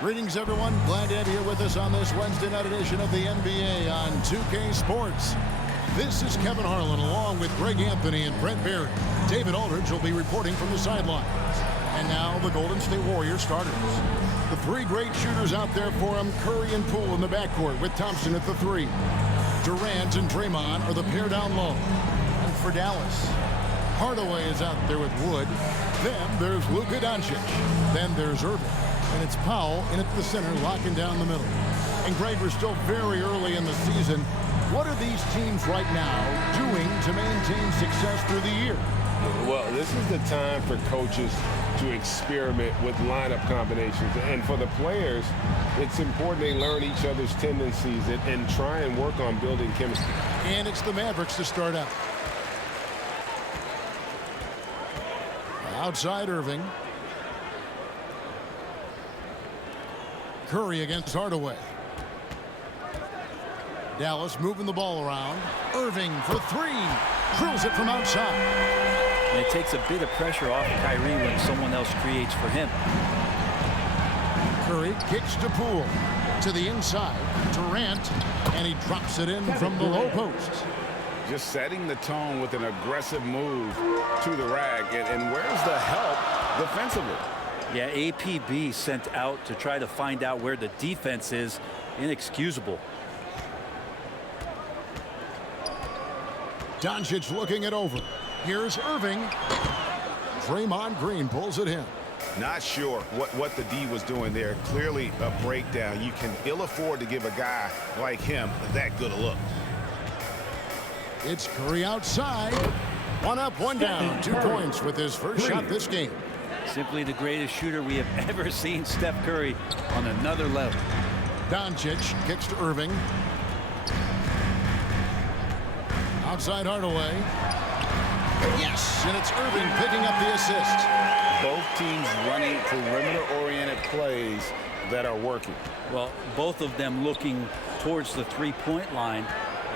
Greetings, everyone. Glad to have you here with us on this Wednesday night edition of the NBA on 2K Sports. This is Kevin Harlan along with Greg Anthony and Brent Barry. David Aldridge will be reporting from the sidelines. And now the Golden State Warriors starters. The three great shooters out there for them, Curry and Poole in the backcourt with Thompson at the three. Durant and Draymond are the pair down low. And for Dallas, Hardaway is out there with Wood. Then there's Luka Doncic. Then there's Irving. And it's Powell in at the center, locking down the middle. And Greg, we're still very early in the season. What are these teams right now doing to maintain success through the year? Well, this is the time for coaches to experiment with lineup combinations. And for the players, it's important they learn each other's tendencies and try and work on building chemistry. And it's the Mavericks to start out. Outside Irving. Curry against Hardaway. Dallas moving the ball around. Irving for three. Drills it from outside. And it takes a bit of pressure off of Kyrie when someone else creates for him. Curry kicks to Poole. To the inside. Durant. And he drops it in from the low post. Just setting the tone with an aggressive move to the rack. And where's the help defensively? Yeah, APB sent out to try to find out where the defense is. Inexcusable. Doncic looking it over. Here's Irving. Draymond Green pulls it in. Not sure what the D was doing there. Clearly a breakdown. You can ill afford to give a guy like him that good a look. It's Curry outside. One up, one down. 2 points with his first shot this game. Simply the greatest shooter we have ever seen, Steph Curry, on another level. Doncic kicks to Irving. Outside Hardaway. Yes, and it's Irving picking up the assist. Both teams running perimeter-oriented plays that are working. Well, both of them looking towards the three-point line,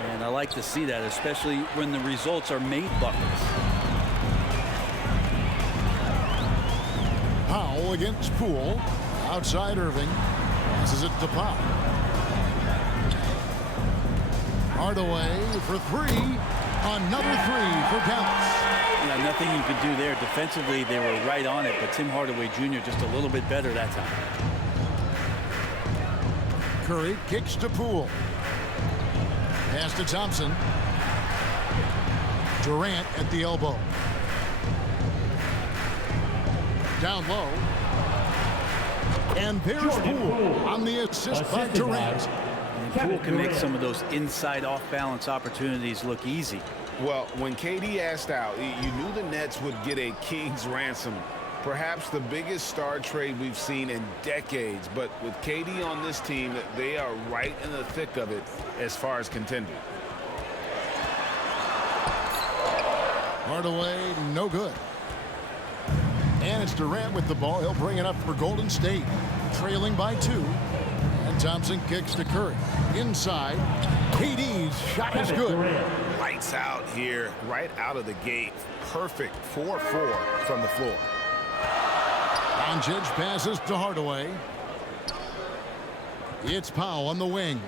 and I like to see that, especially when the results are made buckets. Powell against Poole. Outside Irving. Passes it to Powell. Hardaway for three. Another three for Dallas. Yeah, nothing you could do there. Defensively, they were right on it, but Tim Hardaway Jr. just a little bit better that time. Curry kicks to Poole. Pass to Thompson. Durant at the elbow. Down low. And there's Poole on the assist by Durant. And Poole can make some of those inside off-balance opportunities look easy. Well, when KD asked out, you knew the Nets would get a king's ransom. Perhaps the biggest star trade we've seen in decades. But with KD on this team, they are right in the thick of it as far as contending. Hardaway, no good. And it's Durant with the ball. He'll bring it up for Golden State. Trailing by 2. And Thompson kicks to Curry. Inside. KD's shot is good. Lights out here, right out of the gate. Perfect 4-4 from the floor. Doncic passes to Hardaway. It's Powell on the wing.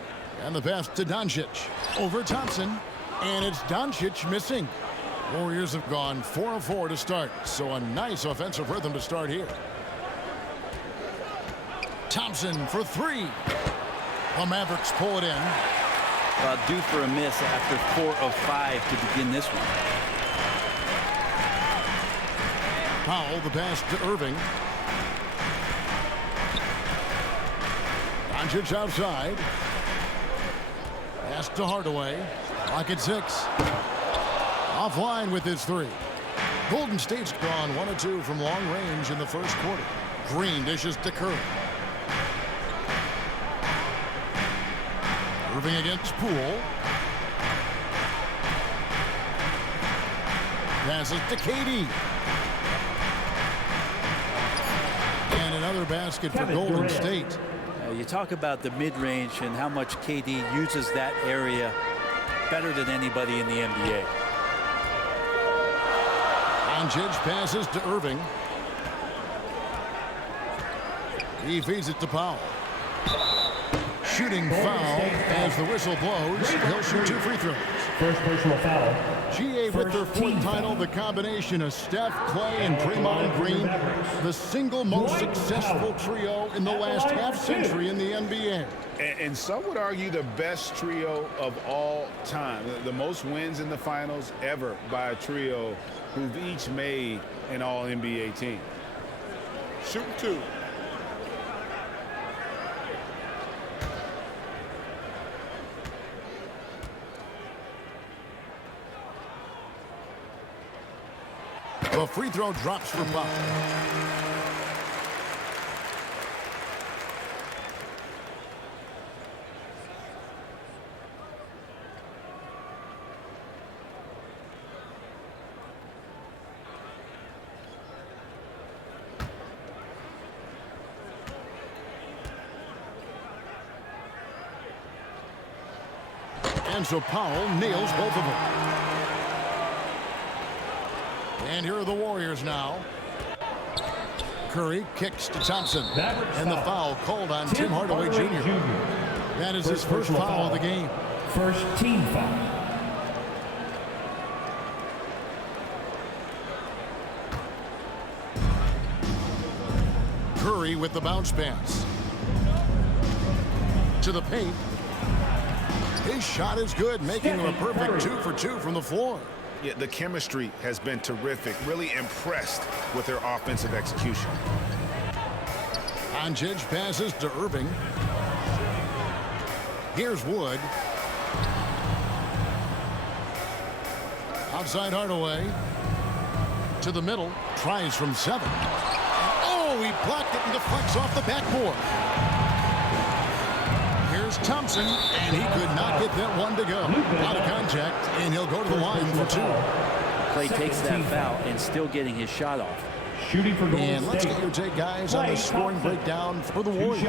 And the pass to Doncic. Over Thompson. And it's Doncic missing. Warriors have gone 4 of 4 to start, so a nice offensive rhythm to start here. Thompson for three. The Mavericks pull it in. Due for a miss after 4 of 5 to begin this one. Powell, the pass to Irving. Doncic outside. Pass to Hardaway. Clock at 6. Offline with his three. Golden State's gone 1 of 2 from long range in the first quarter. Green dishes to Curry. Irving against Poole. Passes to KD. And another basket for Golden State. You talk about the mid-range and how much KD uses that area better than anybody in the NBA. Doncic passes to Irving. He feeds it to Powell. Shooting foul as the whistle blows. He'll shoot 2 free throws. First personal foul. GA with their 4th title, the combination of Steph, Clay, and Draymond Green, the single most successful trio in the last half-century in the NBA. And some would argue the best trio of all time. The most wins in the finals ever by a trio who've each made an all-NBA team. Shoot 2. The free throw drops for Powell. And so Powell nails both of them. And here are the Warriors now. Curry kicks to Thompson. And the foul called on Tim Hardaway Jr. That is his first foul of the game. First team foul. Curry with the bounce pass. To the paint. His shot is good, making him a perfect 2 for 2 from the floor. Yeah, the chemistry has been terrific. Really impressed with their offensive execution. Doncic passes to Irving. Here's Wood. Outside Hardaway. To the middle. Tries from 7. Oh, he blocked it and deflects off the backboard. Here's Thompson, and he could not get that one to go. Out of contact, and he'll go to the line for 2. Clay takes that foul and still getting his shot off. Shooting for Golden And let's State. get your take, guys, on the scoring breakdown for the Warriors.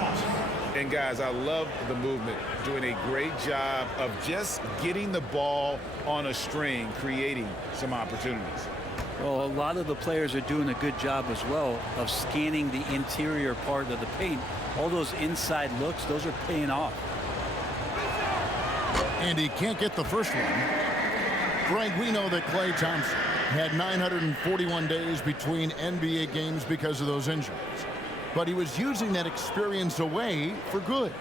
And guys, I love the movement. Doing a great job of just getting the ball on a string, creating some opportunities. Well, a lot of the players are doing a good job as well of scanning the interior part of the paint. All those inside looks, those are paying off. And he can't get the first one. Frank, we know that Klay Thompson had 941 days between NBA games because of those injuries. But he was using that experience away for good.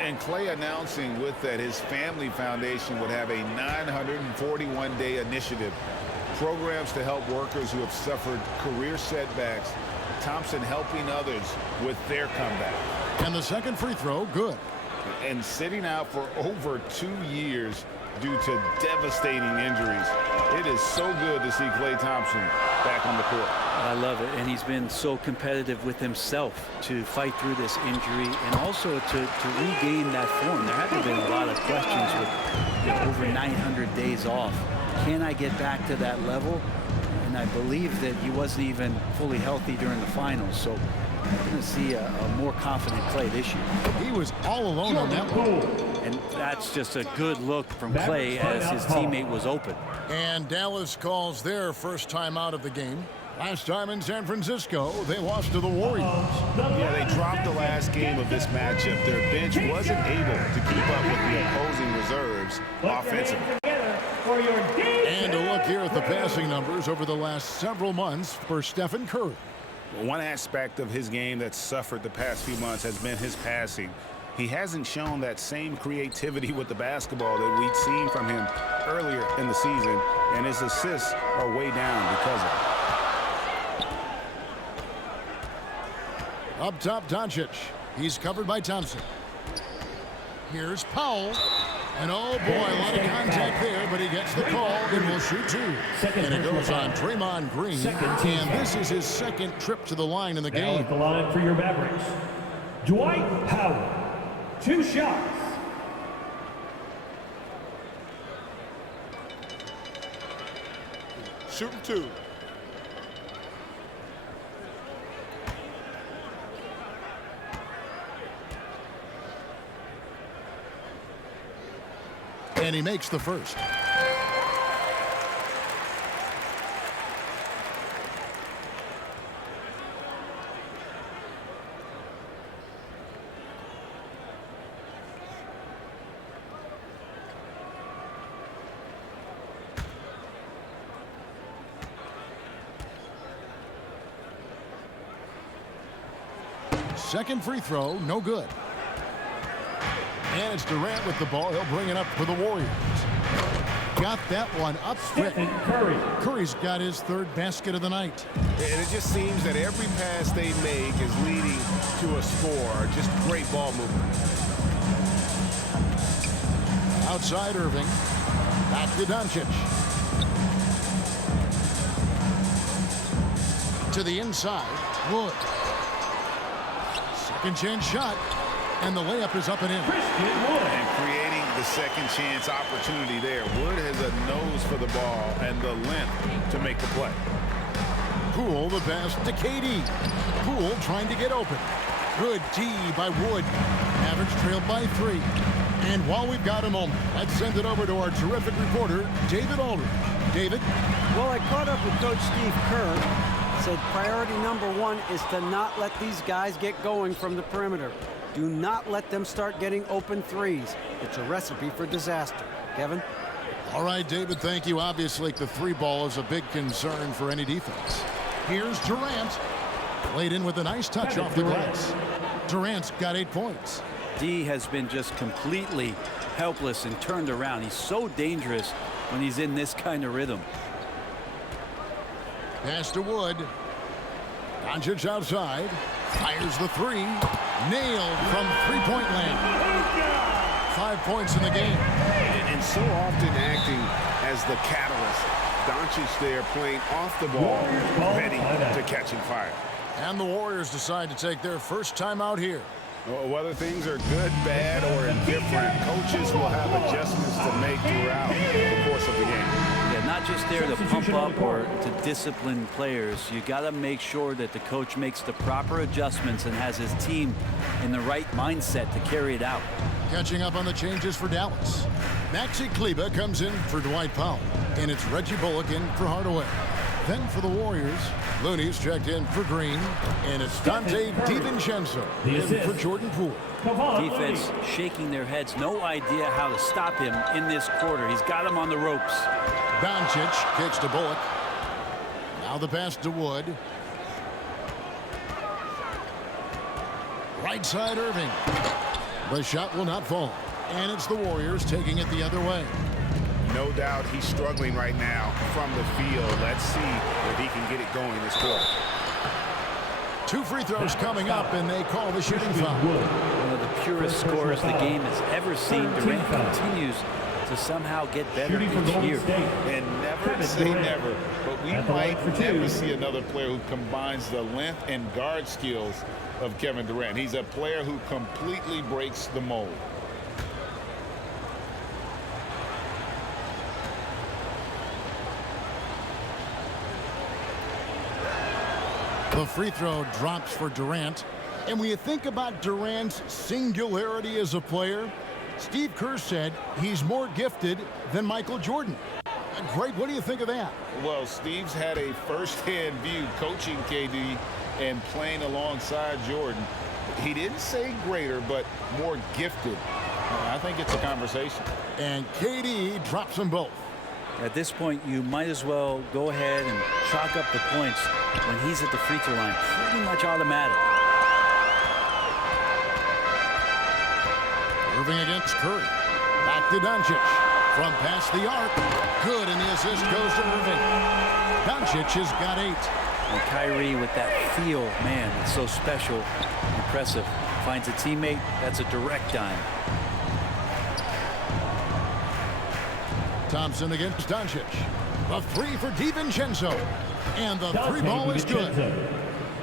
And Klay announcing with that his family foundation would have a 941-day initiative. Programs to help workers who have suffered career setbacks. Thompson helping others with their comeback. And the second free throw, good. And sitting out for over 2 years due to devastating injuries. It is so good to see Klay Thompson back on the court. I love it, and he's been so competitive with himself to fight through this injury and also to regain that form. There haven't been a lot of questions with over 900 days off. Can I get back to that level? And I believe that he wasn't even fully healthy during the finals, so we're going to see a more confident Klay this year. He was all alone on that one. And that's just a good look from Klay as his teammate was open. And Dallas calls their first time out of the game. Last time in San Francisco, they lost to the Warriors. Yeah, they dropped the last game of this matchup. Their bench wasn't able to keep up with the opposing reserves offensively. And a look here at the passing numbers over the last several months for Stephen Curry. One aspect of his game that's suffered the past few months has been his passing. He hasn't shown that same creativity with the basketball that we'd seen from him earlier in the season, and his assists are way down because of it. Up top, Doncic. He's covered by Thompson. Here's Powell. And oh boy, a lot of contact there, but he gets the call and will shoot 2. And it goes on Draymond Green. And this is his second trip to the line in the game. At the line for your Mavericks, Dwight Howard. 2 shots. Shooting 2. And he makes the first. Second free throw, no good. And it's Durant with the ball. He'll bring it up for the Warriors. Got that one up quick. Curry. Curry's got his third basket of the night. And it just seems that every pass they make is leading to a score. Just great ball movement. Outside Irving. Back to Doncic. To the inside. Wood. Second chance shot. And the layup is up and in. And creating the second chance opportunity there. Wood has a nose for the ball and the length to make the play. Poole the pass to KD. Poole trying to get open. Good D by Wood. Mavericks trailed by 3. And while we've got a moment, let's send it over to our terrific reporter, David Aldridge. David? Well, I caught up with Coach Steve Kerr. Said priority number 1 is to not let these guys get going from the perimeter. Do not let them start getting open threes. It's a recipe for disaster. Kevin? All right, David, thank you. Obviously, the 3 ball is a big concern for any defense. Here's Durant. Played in with a nice touch off the glass. Durant's got 8 points. D has been just completely helpless and turned around. He's so dangerous when he's in this kind of rhythm. Pass to Wood. Doncic outside. Fires the 3. Nailed from three-point land. 5 points in the game. And so often acting as the catalyst. Doncic there playing off the ball, ready to catching fire. And the Warriors decide to take their first time out here. Whether things are good, bad, or indifferent, coaches will have adjustments to make throughout the course of the game. Yeah, not just there to pump up or to discipline players. You got to make sure that the coach makes the proper adjustments and has his team in the right mindset to carry it out. Catching up on the changes for Dallas. Maxi Kleber comes in for Dwight Powell. And it's Reggie Bullock in for Hardaway. Then for the Warriors, Looney's checked in for Green. And it's Dante DiVincenzo in for Jordan Poole. Defense shaking their heads. No idea how to stop him in this quarter. He's got him on the ropes. Doncic kicks to Bullock. Now the pass to Wood. Right side Irving. The shot will not fall. And it's the Warriors taking it the other way. No doubt he's struggling right now from the field. Let's see if he can get it going this quarter. 2 free throws coming up, and they call the shooting foul. One of the purest scorers the game has ever seen. Durant continues to somehow get better each year. And never say never, but we might never see another player who combines the length and guard skills of Kevin Durant. He's a player who completely breaks the mold. The free throw drops for Durant. And when you think about Durant's singularity as a player, Steve Kerr said he's more gifted than Michael Jordan. Greg, what do you think of that? Well, Steve's had a first-hand view coaching KD and playing alongside Jordan. He didn't say greater, but more gifted. I think it's a conversation. And KD drops them both. At this point, you might as well go ahead and chalk up the points when he's at the free throw line. Pretty much automatic. Irving against Curry. Back to Doncic. From past the arc. Good, and the assist goes to Irving. Doncic has got 8. And Kyrie with that feel, man, it's so special, impressive. Finds a teammate, that's a direct dime. Thompson against Doncic. The 3 for DiVincenzo. And the 3 ball is good.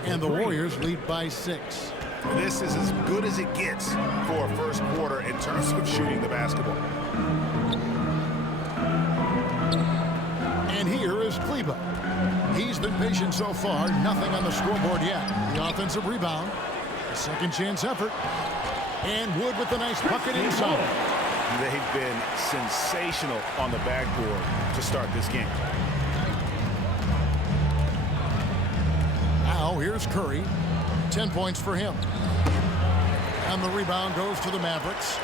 And the Warriors lead by 6. This is as good as it gets for a first quarter in terms of shooting the basketball. And here is Kleber. He's been patient so far. Nothing on the scoreboard yet. The offensive rebound. A second chance effort. And Wood with the nice bucket inside. They've been sensational on the backboard to start this game. Now here's Curry. 10 points for him. And the rebound goes to the Mavericks.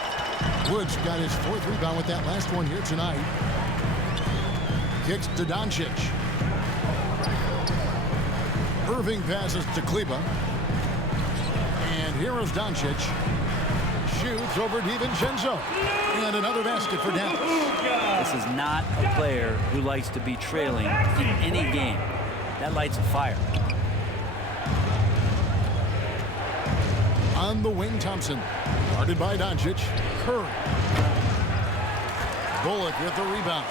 Wood's got his 4th rebound with that last one here tonight. Kicks to Doncic. Irving passes to Kleber. And here is Doncic. Shoots over DiVincenzo. And another basket for Dallas. This is not a player who likes to be trailing in any game. That lights a fire. On the wing, Thompson. Guarded by Doncic. Curry. Bullock with the rebound.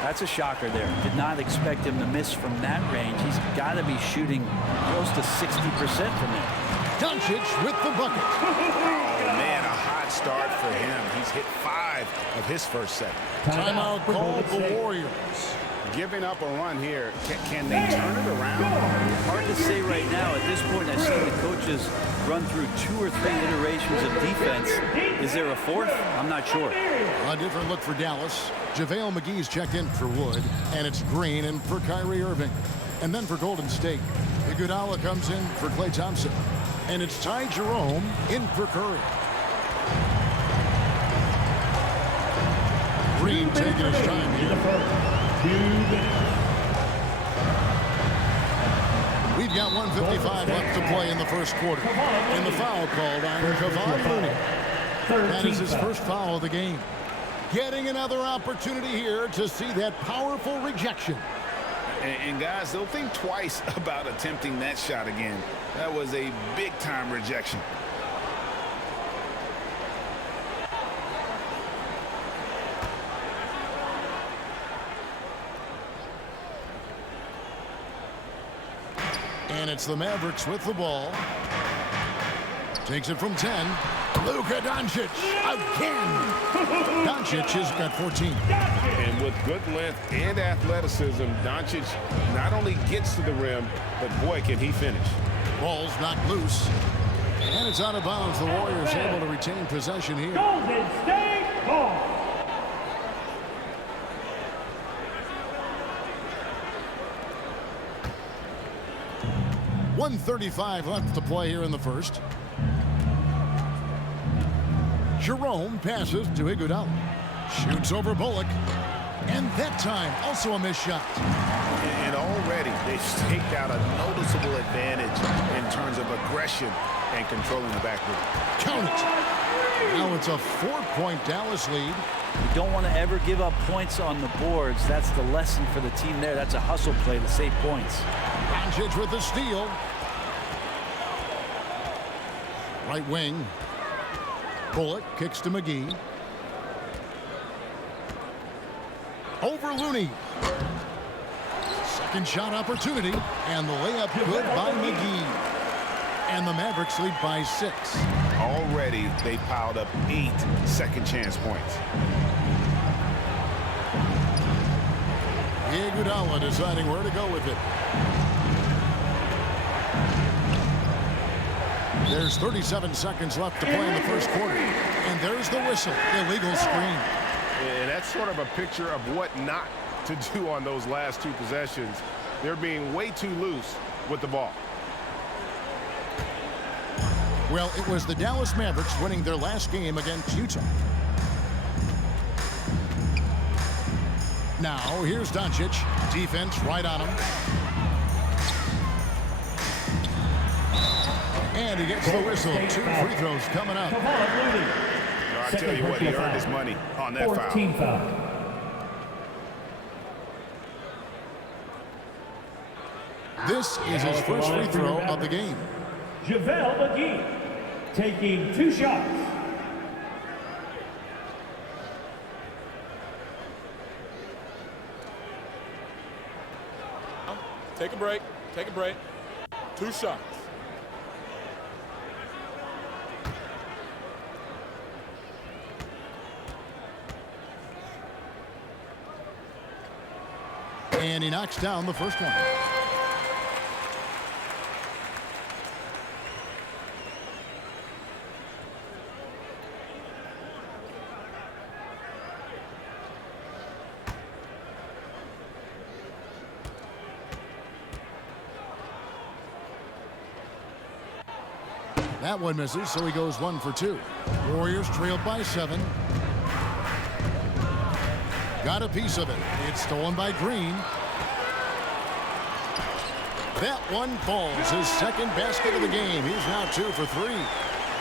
That's a shocker there. Did not expect him to miss from that range. He's got to be shooting close to 60% from there. Doncic with the bucket. Oh, man, a hot start for him. He's hit 5 of his first 7. Timeout called the Warriors. Giving up a run here. Can they turn it around? Hard to say right now. At this point, I've seen the coaches run through 2 or 3 iterations of defense. Is there a 4th? I'm not sure. A different look for Dallas. JaVale McGee's checked in for Wood, and it's Green in for Kyrie Irving. And then for Golden State, Iguodala comes in for Klay Thompson. And it's Ty Jerome in for Curry. Green taking his time here. 2 minutes. We've got 1:55 left to play in the first quarter. And the foul called on Kevon Looney. That is his first foul of the game. Getting another opportunity here to see that powerful rejection. And guys, they'll think twice about attempting that shot again. That was a big-time rejection. And it's the Mavericks with the ball. Takes it from 10. Luka Doncic again. Doncic has got 14. And with good length and athleticism, Doncic not only gets to the rim, but boy, can he finish. Ball's knocked loose. And it's out of bounds. The Warriors able to retain possession here. Golden State ball. .135 left to play here in the first. Jerome passes to Iguodala. Shoots over Bullock. And that time, also a missed shot. And already, they've staked out a noticeable advantage in terms of aggression and controlling the backcourt. Count it. Now it's a 4-point Dallas lead. You don't want to ever give up points on the boards. That's the lesson for the team there. That's a hustle play to save points. Doncic with the steal. Right wing. Bullock kicks to McGee. Over Looney. Second shot opportunity. And the layup good by McGee. And the Mavericks lead by 6. Already, they piled up 8 second chance points. Iguodala deciding where to go with it. There's 37 seconds left to play in the first quarter. And there's the whistle. Illegal screen. And that's sort of a picture of what not to do on those last 2 possessions. They're being way too loose with the ball. Well, it was the Dallas Mavericks winning their last game against Utah. Now, here's Doncic. Defense right on him. And he gets the whistle. 2 free throws coming up. I tell you what, he earned his money on that foul. Team foul. This is his first free throw of the game. JaVale McGee taking 2 shots. Take a break. Take a break. 2 shots. And he knocks down the first one. That one misses, so he goes 1 for 2. Warriors trailed by 7. Got a piece of it. It's stolen by Green. That one falls. His second basket of the game. He's now 2 for 3.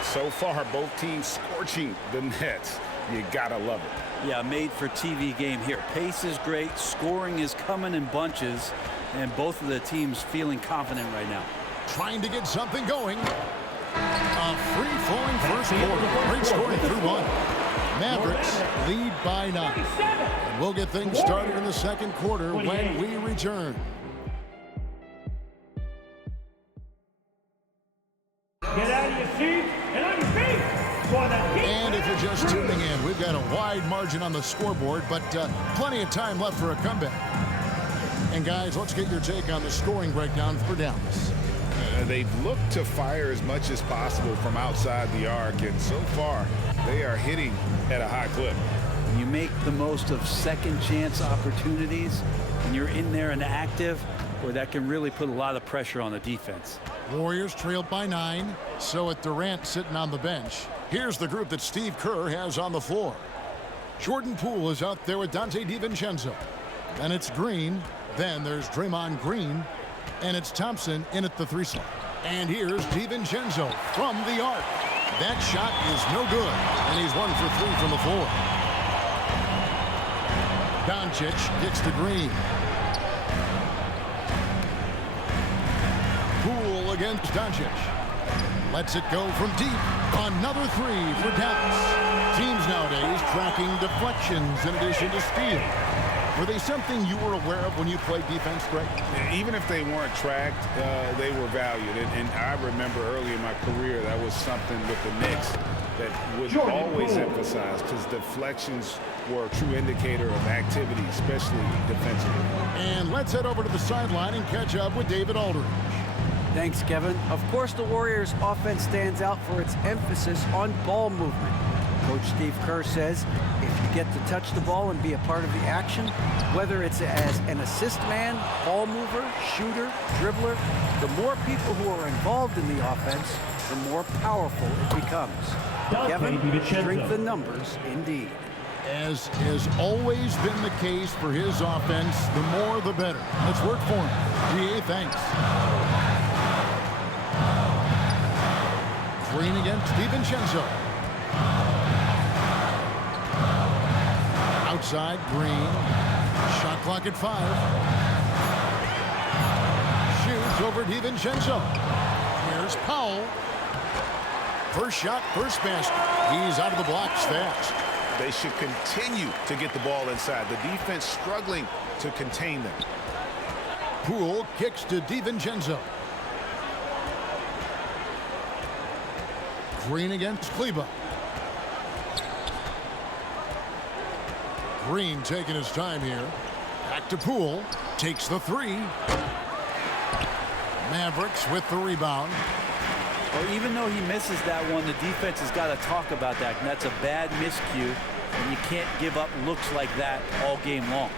So far, both teams scorching the nets. You gotta love it. Yeah, made for TV game here. Pace is great, scoring is coming in bunches, and both of the teams feeling confident right now. Trying to get something going. A free-flowing first quarter. Great scoring through one. Mavericks lead by 9. And we'll get things started in the second quarter when we return. Get out of your seats and on your feet. And if you're just tuning in, we've got a wide margin on the scoreboard, but plenty of time left for a comeback. And guys, let's get your take on the scoring breakdown for Dallas. They've looked to fire as much as possible from outside the arc, and so far they are hitting at a high clip. You make the most of second chance opportunities, and you're in there and active, where that can really put a lot of pressure on the defense. Warriors trailed by 9, so with Durant sitting on the bench, here's the group that Steve Kerr has on the floor. Jordan Poole is out there with Dante DiVincenzo. Then it's Green. Then there's Draymond Green. And it's Thompson in at the 3 slot. And here's DiVincenzo from the arc. That shot is no good, and he's 1 for 3 from the floor. Doncic gets to Green. Poole against Doncic. Lets it go from deep. Another 3 for Dallas. Teams nowadays tracking deflections in addition to steals. Were they something you were aware of when you played defense, Greg? Even if they weren't tracked, they were valued. And I remember early in my career, that was something with the Knicks that would always emphasize, because deflections were a true indicator of activity, especially defensively. And let's head over to the sideline and catch up with David Aldridge. Thanks, Kevin. Of course, the Warriors' offense stands out for its emphasis on ball movement. Coach Steve Kerr says if you get to touch the ball and be a part of the action, whether it's as an assist man, ball mover, shooter, dribbler, the more people who are involved in the offense, the more powerful it becomes. Kevin, strength in numbers indeed. As has always been the case for his offense, the more the better. Let's work for him. GA, thanks. Green against DiVincenzo. Outside, Green. Shot clock at 5. Shoots over DiVincenzo. Here's Powell. First shot, first basket. He's out of the blocks fast. They should continue to get the ball inside. The defense struggling to contain them. Poole kicks to DiVincenzo. Green against Kleber. Green taking his time here. Back to Poole. Takes the 3. Mavericks with the rebound. Well, even though he misses that one, the defense has got to talk about that. And that's a bad miscue. And you can't give up looks like that all game long.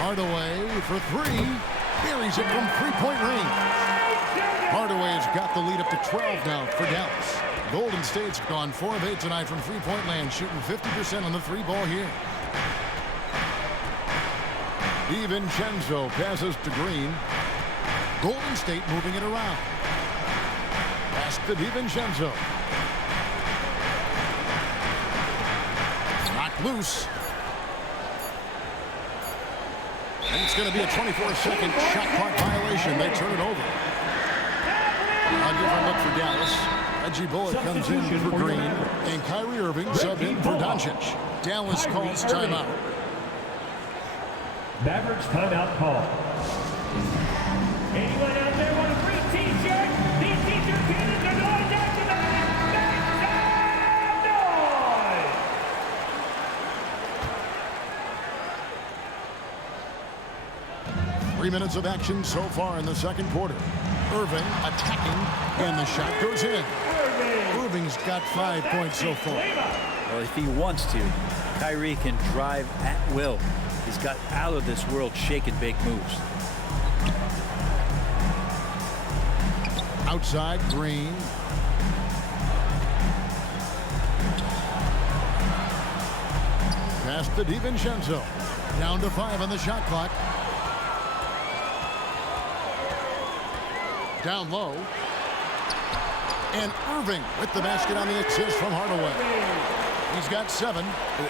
Hardaway for 3. Buries it from 3-point range. Hardaway has got the lead up to 12 now for Dallas. Golden State's gone 4 of 8 tonight from 3-point land, shooting 50% on the 3 ball here. DiVincenzo passes to Green. Golden State moving it around. Pass to DiVincenzo. Knocked loose. And it's going to be a 24-second shot clock violation. They turn it over. A different look for Dallas. Reggie Bullock comes in for Green. And Kyrie Irving subbed in for Doncic. Dallas calls timeout. Mavericks timeout call. Anyone out there want a free t-shirt? These t-shirts here is the noise activated. Make some noise! 3 minutes of action so far in the second quarter. Irving attacking, and the shot goes in. Irving's got 5 points so far. Well, if he wants to, Kyrie can drive at will. He's got out of this world shake and bake moves. Outside, Green. Pass to DiVincenzo. Down to 5 on the shot clock. Down low. And Irving with the basket on the assist from Hardaway. He's got 7.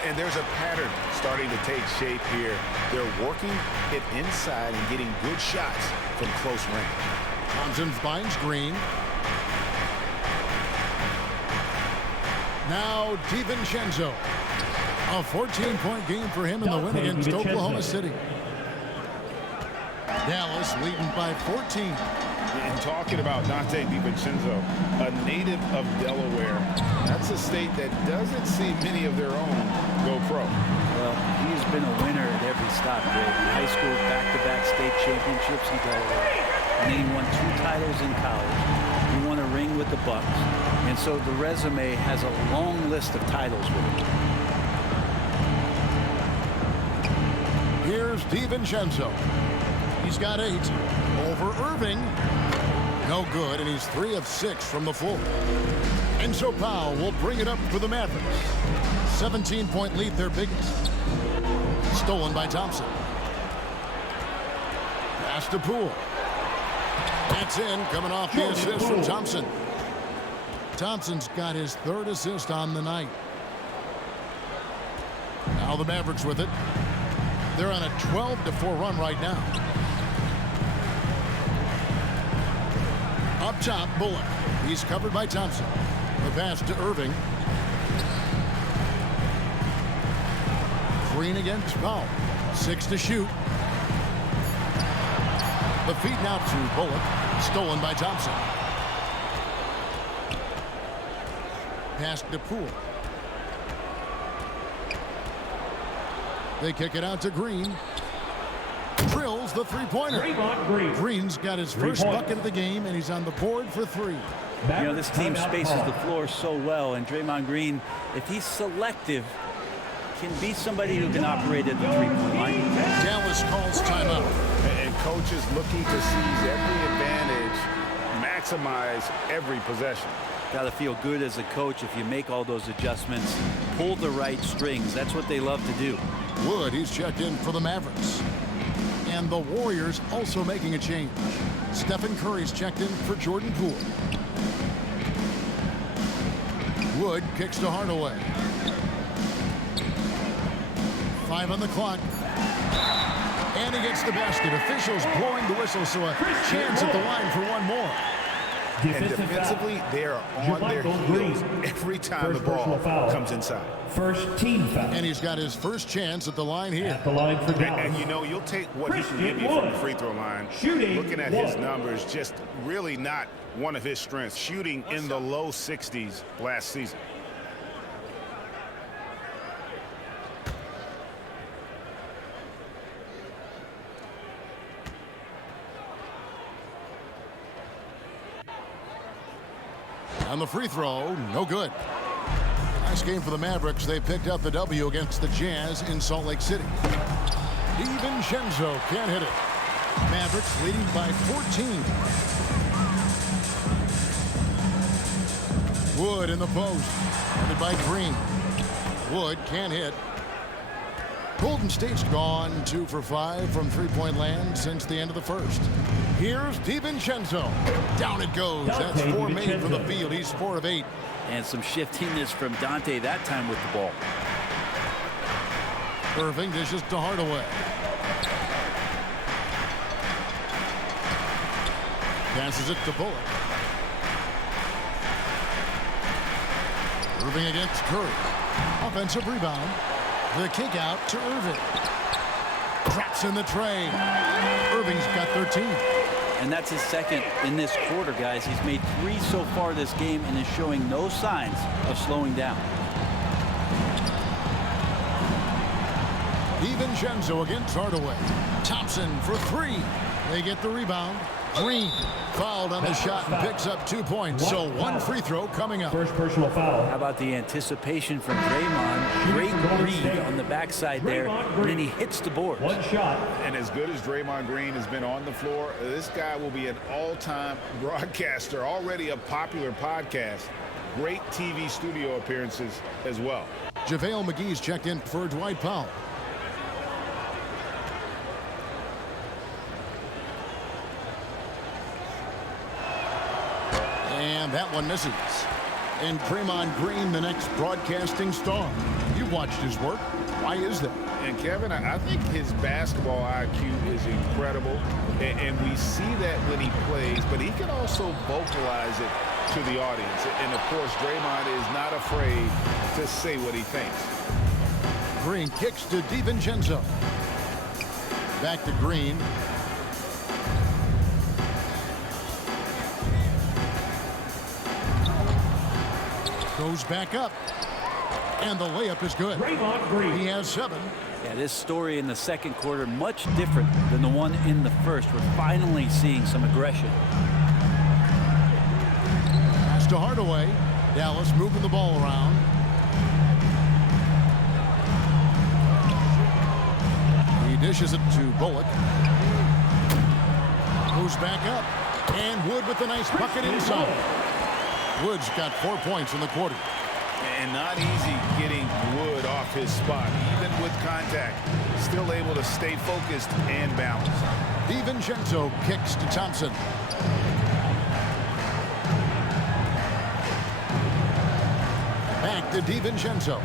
And there's a pattern starting to take shape here. They're working it inside and getting good shots from close range. Thompson finds Green. Now DiVincenzo. A 14-point game for him in the win against Oklahoma City. Dallas leading by 14. And talking about Dante DiVincenzo, a native of Delaware, that's a state that doesn't see many of their own go pro. Well, he's been a winner at every stop, Greg. In high school, back-to-back state championships in Delaware. And then he won 2 titles in college. He won a ring with the Bucks. And so the resume has a long list of titles with him. Here's DiVincenzo. He's got 8 over Irving. No good, and he's 3 of 6 from the floor. And so Powell will bring it up for the Mavericks. 17-point lead, their biggest. Stolen by Thompson. Pass to Poole. That's in, coming off the assist from Thompson. Thompson's got his 3rd assist on the night. Now the Mavericks with it. They're on a 12-4 run right now. Up top, Bullock. He's covered by Thompson. The pass to Irving. Green against Powell. 6 to shoot. The feed now to Bullock. Stolen by Thompson. Pass to Poole. They kick it out to Green. Drills the 3-pointer. Green's got his first bucket of the game, and he's on the board for 3. You know, this team spaces the floor so well, and Draymond Green, if he's selective, can be somebody who can operate at the 3-point line. Dallas calls timeout. And coaches looking to seize every advantage, maximize every possession. Got to feel good as a coach if you make all those adjustments, pull the right strings. That's what they love to do. Wood, he's checked in for the Mavericks. And the Warriors also making a change. Stephen Curry's checked in for Jordan Poole. Wood kicks to Hardaway. 5 on the clock. And he gets the basket. Officials blowing the whistle, so a chance at the line for one more. And defensively, they are on their heels every time the ball comes inside. First team foul. And he's got his first chance at the line here. At the line for Dallas. And you know, you'll take what he can give you from the free throw line. Shooting looking at his numbers, just really not one of his strengths. Shooting in the low 60s last season. On the free throw, no good. Nice game for the Mavericks. They picked up the W against the Jazz in Salt Lake City. DiVincenzo can't hit it. Mavericks leading by 14. Wood in the post. Headed by Green. Wood can't hit. Golden State's gone 2 for 5 from 3-point land since the end of the first. Here's DiVincenzo. Down it goes. That's 4 made from the field. He's 4 of 8. And some shiftiness from Dante that time with the ball. Irving dishes to Hardaway. Passes it to Bullock. Irving against Curry. Offensive rebound. The kick out to Irving. Drops in the tray. Irving's got 13. And that's his 2nd in this quarter, guys. He's made 3 so far this game and is showing no signs of slowing down. DiVincenzo against Hardaway. Thompson for 3. They get the rebound. Green fouled on the shot and picks up 2 points. So 1 free throw coming up. First personal foul. How about the anticipation from Draymond? Great read on the backside there, and then he hits the board. 1 shot. And as good as Draymond Green has been on the floor, this guy will be an all-time broadcaster, already a popular podcast. Great TV studio appearances as well. JaVale McGee's checked in for Dwight Powell. And And that one misses. And Draymond Green, the next broadcasting star. You've watched his work. Why is that? And Kevin, I think his basketball IQ is incredible. And we see that when he plays, but he can also vocalize it to the audience. And of course, Draymond is not afraid to say what he thinks. Green kicks to DiVincenzo. Back to Green. Goes back up. And the layup is good. He has 7. Yeah, this story in the second quarter much different than the one in the first. We're finally seeing some aggression. Pass to Hardaway. Dallas moving the ball around. He dishes it to Bullock. Goes back up. And Wood with a nice bucket inside. Wood's got 4 points in the quarter. And not easy getting Wood off his spot, even with contact. Still able to stay focused and balanced. DiVincenzo kicks to Thompson. Back to DiVincenzo.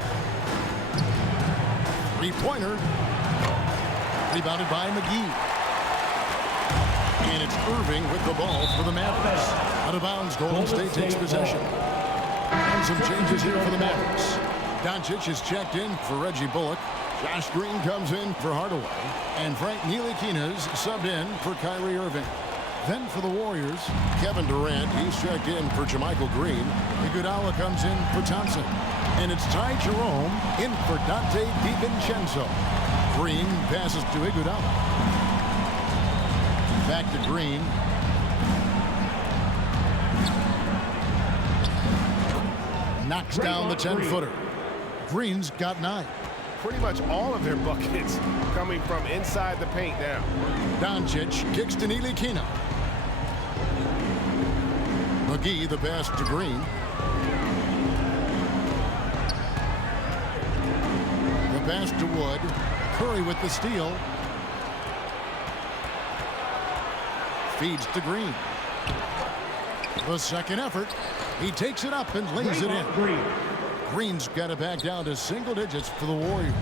Three-pointer. Rebounded by McGee. And it's Irving with the ball for the Mavericks. Out of bounds, Golden State takes possession. And some changes here for the Mavericks. Doncic is checked in for Reggie Bullock. Josh Green comes in for Hardaway. And Frank Ntilikina's subbed in for Kyrie Irving. Then for the Warriors, Kevin Durant, he's checked in for Jermichael Green. Iguodala comes in for Thompson. And it's Ty Jerome in for Dante DiVincenzo. Green passes to Iguodala. Back to Green. Knocks down the 10-footer. Green's got 9. Pretty much all of their buckets coming from inside the paint now. Doncic kicks to Ntilikina. McGee the pass to Green. The pass to Wood. Curry with the steal. Feeds to Green. The second effort. He takes it up and lays it in. Green's got it back down to single digits for the Warriors.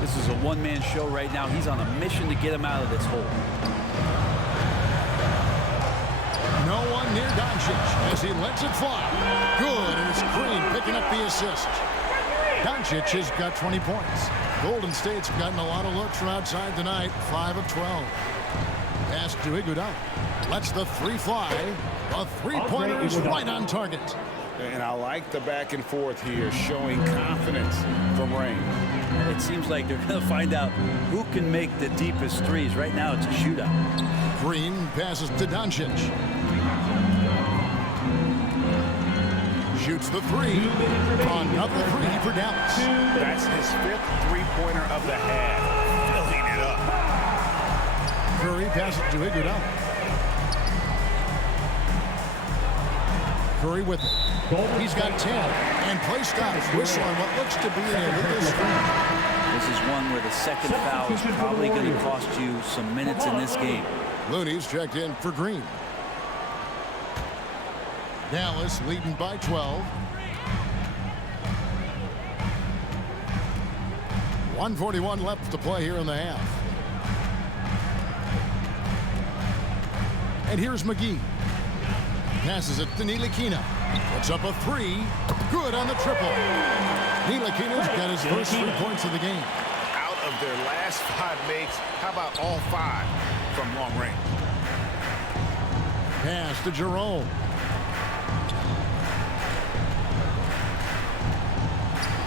This is a one-man show right now. He's on a mission to get him out of this hole. No one near Doncic as he lets it fly. Good, and it's Green picking up the assist. Doncic has got 20 points. Golden State's gotten a lot of looks from outside tonight, 5 of 12. Pass to Iguodala. Lets the 3 fly. A three-pointer is right on target. And I like the back and forth here, showing confidence from Rain. It seems like they're going to find out who can make the deepest threes. Right now, it's a shootout. Green passes to Doncic. Shoots the 3. Another 3 for Dallas. That's his 5th three-pointer of the half. Filling it up. Curry passes to Iguodala. Curry with it. He's got 10. And play stops. Whistle on what looks to be an illegal screen. This is one where the second foul is probably going to cost you some minutes in this game. Looney's checked in for Green. Dallas leading by 12. 1:41 left to play here in the half. And here's McGee. Passes it to Ntilikina. Puts up a 3. Good on the triple. Ntilikina's got his first 3 points of the game. Out of their last 5 makes, how about all 5 from long range? Pass to Jerome.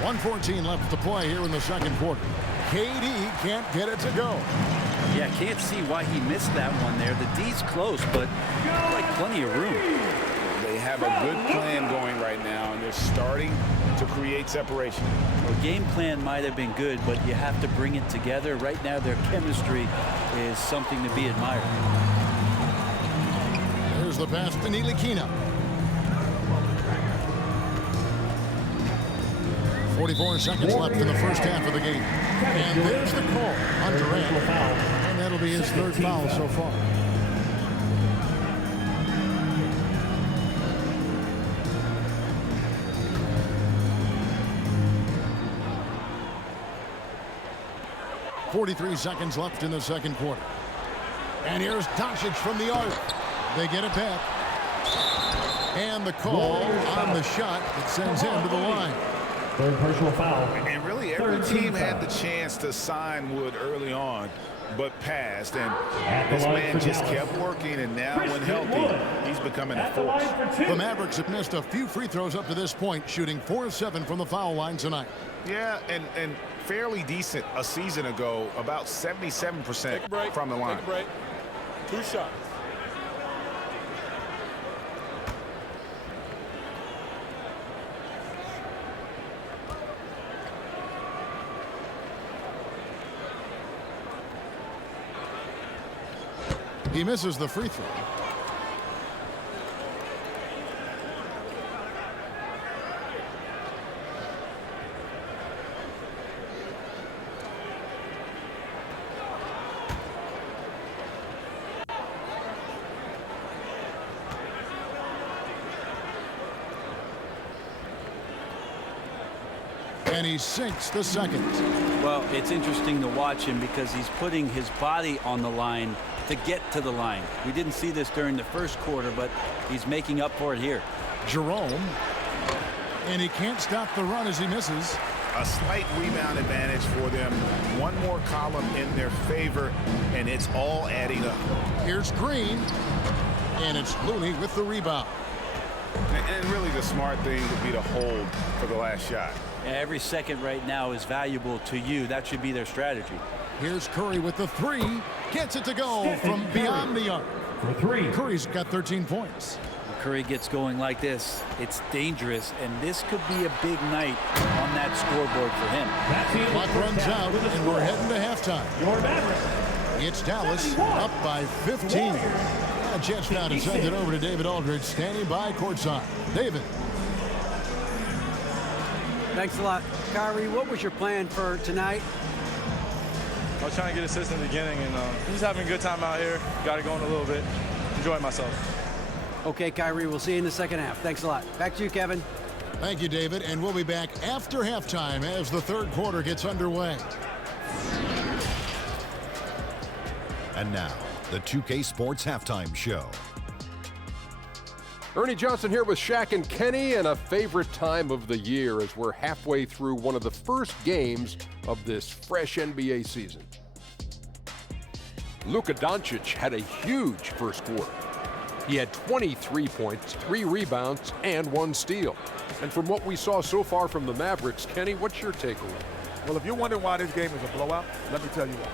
.114 left to play here in the second quarter. KD can't get it to go. Yeah, can't see why he missed that one there. The D's close, but like plenty of room. They have a good plan going right now, and they're starting to create separation. Well, game plan might have been good, but you have to bring it together. Right now, their chemistry is something to be admired. Here's the pass to Ntilikina. 44 seconds left in the first half of the game. And there's the call on Durant. And that'll be his 3rd foul so far. 43 seconds left in the second quarter. And here's Doncic from the arc. They get it back. And the call on the shot that sends him to the line. Third personal foul. And really every team had the chance to sign Wood early on, but passed. And this man just kept working, and now when healthy, he's becoming a force. The Mavericks have missed a few free throws up to this point, shooting 4 of 7 from the foul line tonight. Yeah, and fairly decent a season ago, about 77% from the line. Take a break. 2 shots. He misses the free throw. And he sinks the second. Well, it's interesting to watch him because he's putting his body on the line to get to the line. We didn't see this during the first quarter, but he's making up for it here. Jerome. And he can't stop the run as he misses. A slight rebound advantage for them. One more column in their favor, and it's all adding up. Here's Green. And it's Looney with the rebound. And really the smart thing would be to hold for the last shot. Every second right now is valuable to you. That should be their strategy. Here's Curry with the 3. Gets it to go from beyond the arc. For 3. Curry's got 13 points. When Curry gets going like this, it's dangerous, and this could be a big night on that scoreboard for him. Clock runs out, and we're heading to halftime. Your Mavericks. It's Dallas up by 15. A chance now to send it over to David Aldridge, standing by courtside. David. Thanks a lot. Kyrie, what was your plan for tonight? I was trying to get assists in the beginning, and just having a good time out here. Got it going a little bit. Enjoying myself. Okay, Kyrie, we'll see you in the second half. Thanks a lot. Back to you, Kevin. Thank you, David. And we'll be back after halftime as the third quarter gets underway. And now, the 2K Sports Halftime Show. Ernie Johnson here with Shaq and Kenny, and a favorite time of the year as we're halfway through one of the first games of this fresh NBA season. Luka Doncic had a huge first quarter. He had 23 points, 3 rebounds, and 1 steal. And from what we saw so far from the Mavericks, Kenny, what's your takeaway? Well, if you're wondering why this game is a blowout, let me tell you why.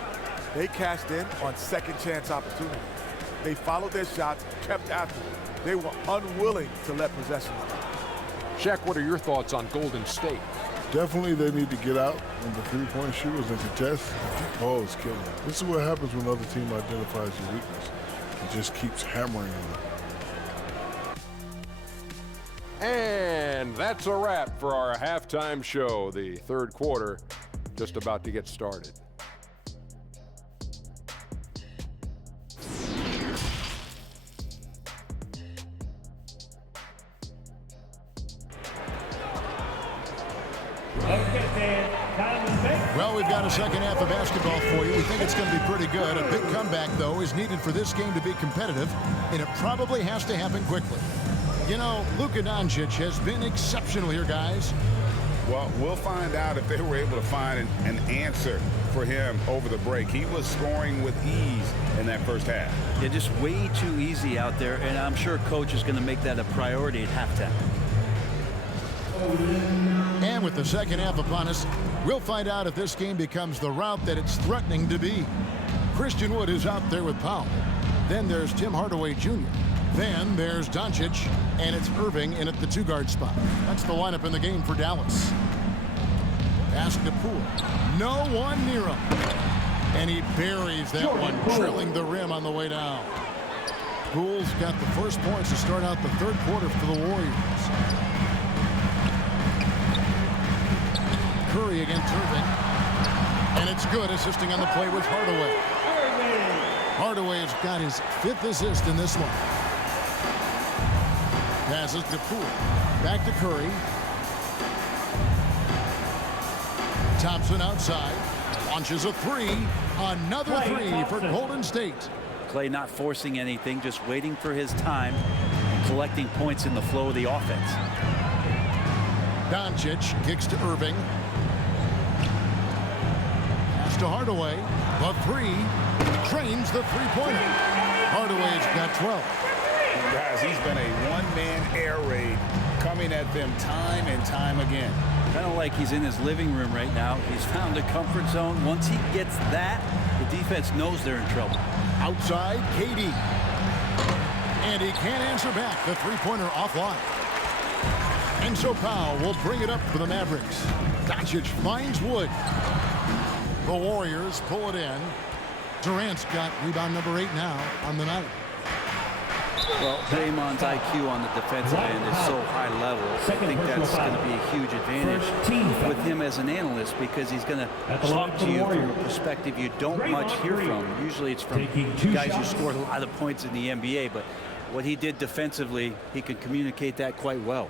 They cashed in on second chance opportunities. They followed their shots, kept after them. They were unwilling to let possessions down. Shaq, what are your thoughts on Golden State? Definitely they need to get out on the three-point shooters and contest. Ball is killing them. This is what happens when another team identifies your weakness. It just keeps hammering them. And that's a wrap for our halftime show. The third quarter just about to get started. Well, we've got a second half of basketball for you. We think it's going to be pretty good. A big comeback, though, is needed for this game to be competitive, and it probably has to happen quickly. You know, Luka Doncic has been exceptional here, guys. Well, we'll find out if they were able to find an answer for him over the break. He was scoring with ease in that first half. Yeah, just way too easy out there, and I'm sure coach is going to make that a priority at halftime. And with the second half upon us, we'll find out if this game becomes the route that it's threatening to be. Christian Wood is out there with Powell. Then there's Tim Hardaway Jr. Then there's Doncic, and it's Irving in at the 2-guard spot. That's the lineup in the game for Dallas. Pass to Poole. No one near him. And he buries that one, drilling the rim on the way down. Poole's got the first points to start out the third quarter for the Warriors. Curry against Irving. And it's good, assisting on the play with Hardaway. Hardaway's got his 5th assist in this one. Passes to Poole. Back to Curry. Thompson outside. Launches a three. Another three for Golden State. Clay not forcing anything, just waiting for his time and collecting points in the flow of the offense. Doncic kicks to Irving. Pass to Hardaway. The three. Drains the three-pointer. Hardaway's got 12. Guys, he's been a one-man air raid coming at them time and time again. Kind of like he's in his living room right now. He's found a comfort zone. Once he gets that, the defense knows they're in trouble. Outside, KD. And he can't answer back. The three-pointer offline. And so Powell will bring it up for the Mavericks. Doncic finds Wood. The Warriors pull it in. Durant's got rebound number 8 now on the night. Well, Draymond's IQ on the defensive end is so high level. I think that's going to be a huge advantage with him as an analyst, because he's going to talk to you from a perspective you don't much hear from. Usually it's from guys who scored a lot of points in the NBA, but what he did defensively, he could communicate that quite well.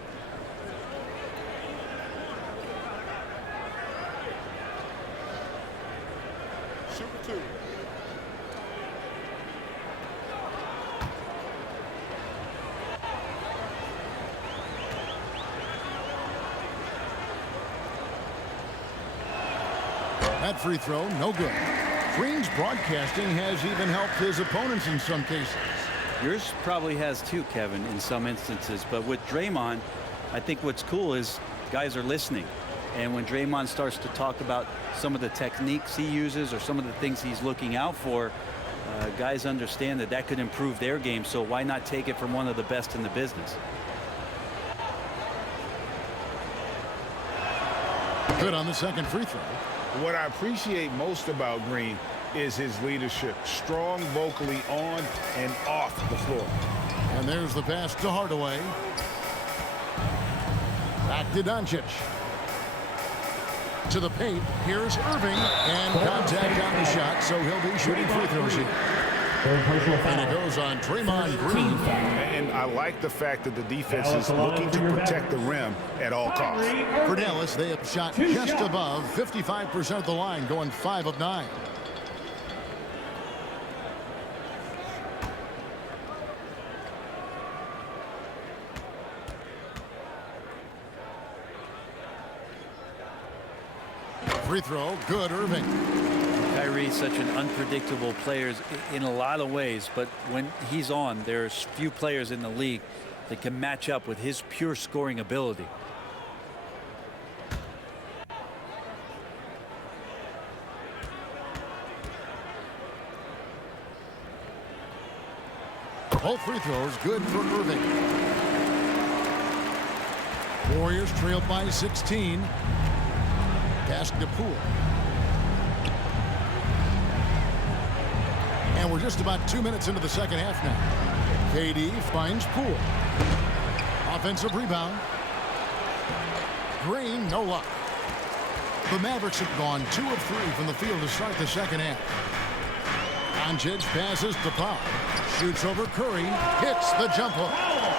That free throw, no good. Green's broadcasting has even helped his opponents in some cases. Yours probably has too, Kevin, in some instances. But with Draymond, I think what's cool is guys are listening. And when Draymond starts to talk about some of the techniques he uses or some of the things he's looking out for, guys understand that that could improve their game. So why not take it from one of the best in the business? Good on the second free throw. What I appreciate most about Green is his leadership. Strong vocally on and off the floor. And there's the pass to Hardaway. Back to Doncic. To the paint. Here's Irving. And contact on the shot, so he'll be shooting free throws here. And it goes on Draymond Green. And I like the fact that the defense is looking to protect the rim at all costs. For Dallas, they have shot just above 55% of the line, going 5 of 9. Free throw, good, Irving. Kyrie is such an unpredictable player in a lot of ways, but when he's on, there's few players in the league that can match up with his pure scoring ability. Both free throws good for Irving. Warriors trailed by 16. Pass to Poole. And we're just about 2 minutes into the second half now. KD finds Poole. Offensive rebound. Green, no luck. The Mavericks have gone 2 of 3 from the field to start the second half. Doncic passes to Powell. Shoots over Curry. Hits the jump hook.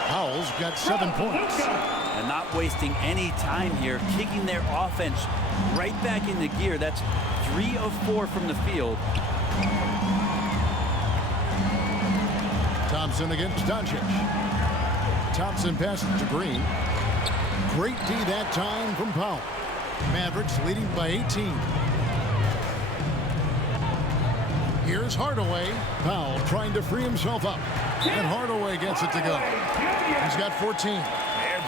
Powell's got 7 points. And not wasting any time here, kicking their offense right back into gear. That's 3 of 4 from the field. Thompson against Doncic. Thompson passes to Green. Great D that time from Powell. Mavericks leading by 18. Here's Hardaway. Powell trying to free himself up. And Hardaway gets it to go. He's got 14.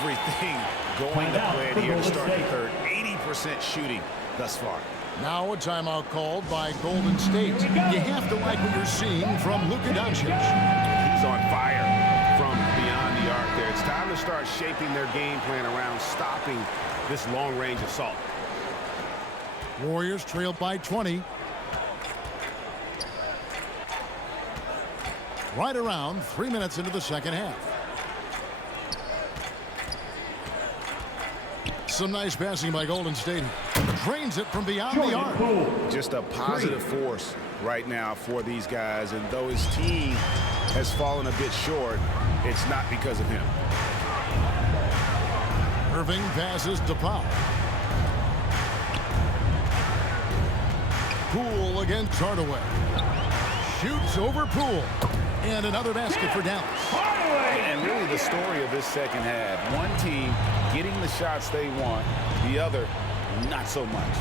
Everything going to plan here to start the third. 80% shooting thus far. Now a timeout called by Golden State. You have to like what you're seeing from Luka Doncic. He's on fire from beyond the arc there. It's time to start shaping their game plan around stopping this long-range assault. Warriors trail by 20. Right around 3 minutes into the second half. Some nice passing by Golden State. Drains it from beyond the arc. Just a positive force right now for these guys. And though his team has fallen a bit short, it's not because of him. Irving passes to Powell. Poole against Hardaway. Shoots over Poole. And another basket for Dallas. And really the story of this second half. One team getting the shots they want, the other not so much.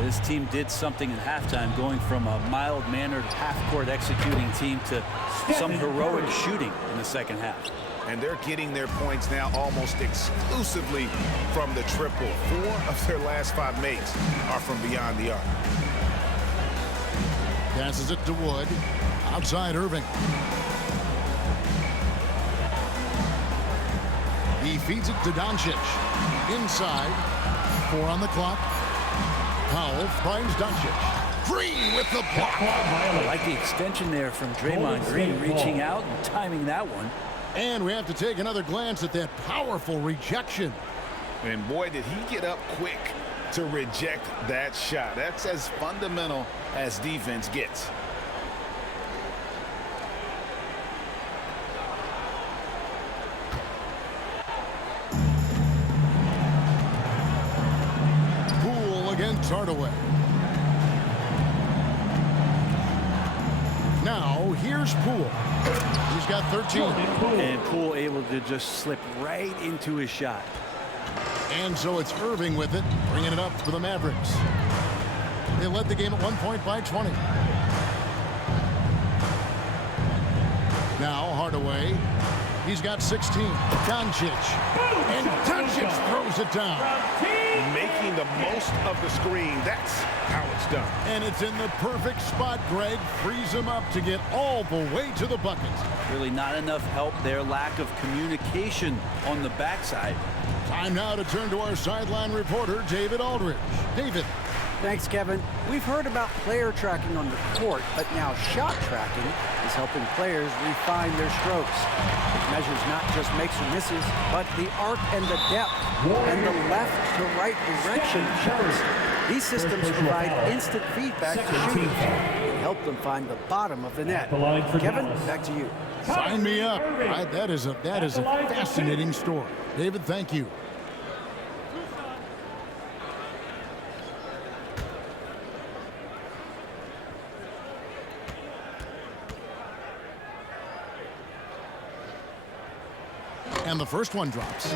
This team did something in halftime, going from a mild-mannered half-court executing team to some heroic shooting in the second half. And they're getting their points now almost exclusively from the triple. 4 of their last 5 makes are from beyond the arc. Passes it to Wood. Outside Irving. He feeds it to Doncic. Inside. 4 on the clock. Powell finds Doncic. Green with the block. I like the extension there from Draymond Green, reaching out and timing that one. And we have to take another glance at that powerful rejection. And boy, did he get up quick to reject that shot. That's as fundamental as defense gets. Poole against Hardaway. Now, here's Poole. He's got 13. And Poole able to just slip right into his shot. And so it's Irving with it, bringing it up for the Mavericks. They led the game at 1 point by 20. Now Hardaway. He's got 16. Doncic. And Doncic throws it down. Making the most of the screen. That's how it's done. And it's in the perfect spot, Greg. Frees him up to get all the way to the bucket. Really not enough help there. Lack of communication on the backside. Time now to turn to our sideline reporter, David Aldridge. David. Thanks, Kevin. We've heard about player tracking on the court, but now shot tracking is helping players refine their strokes. It measures not just makes or misses, but the arc and the depth and the left to right direction of shots. These systems provide instant feedback to shooters and help them find the bottom of the net. Kevin, back to you. Sign me up. That is a fascinating story. David, thank you. And the first one drops.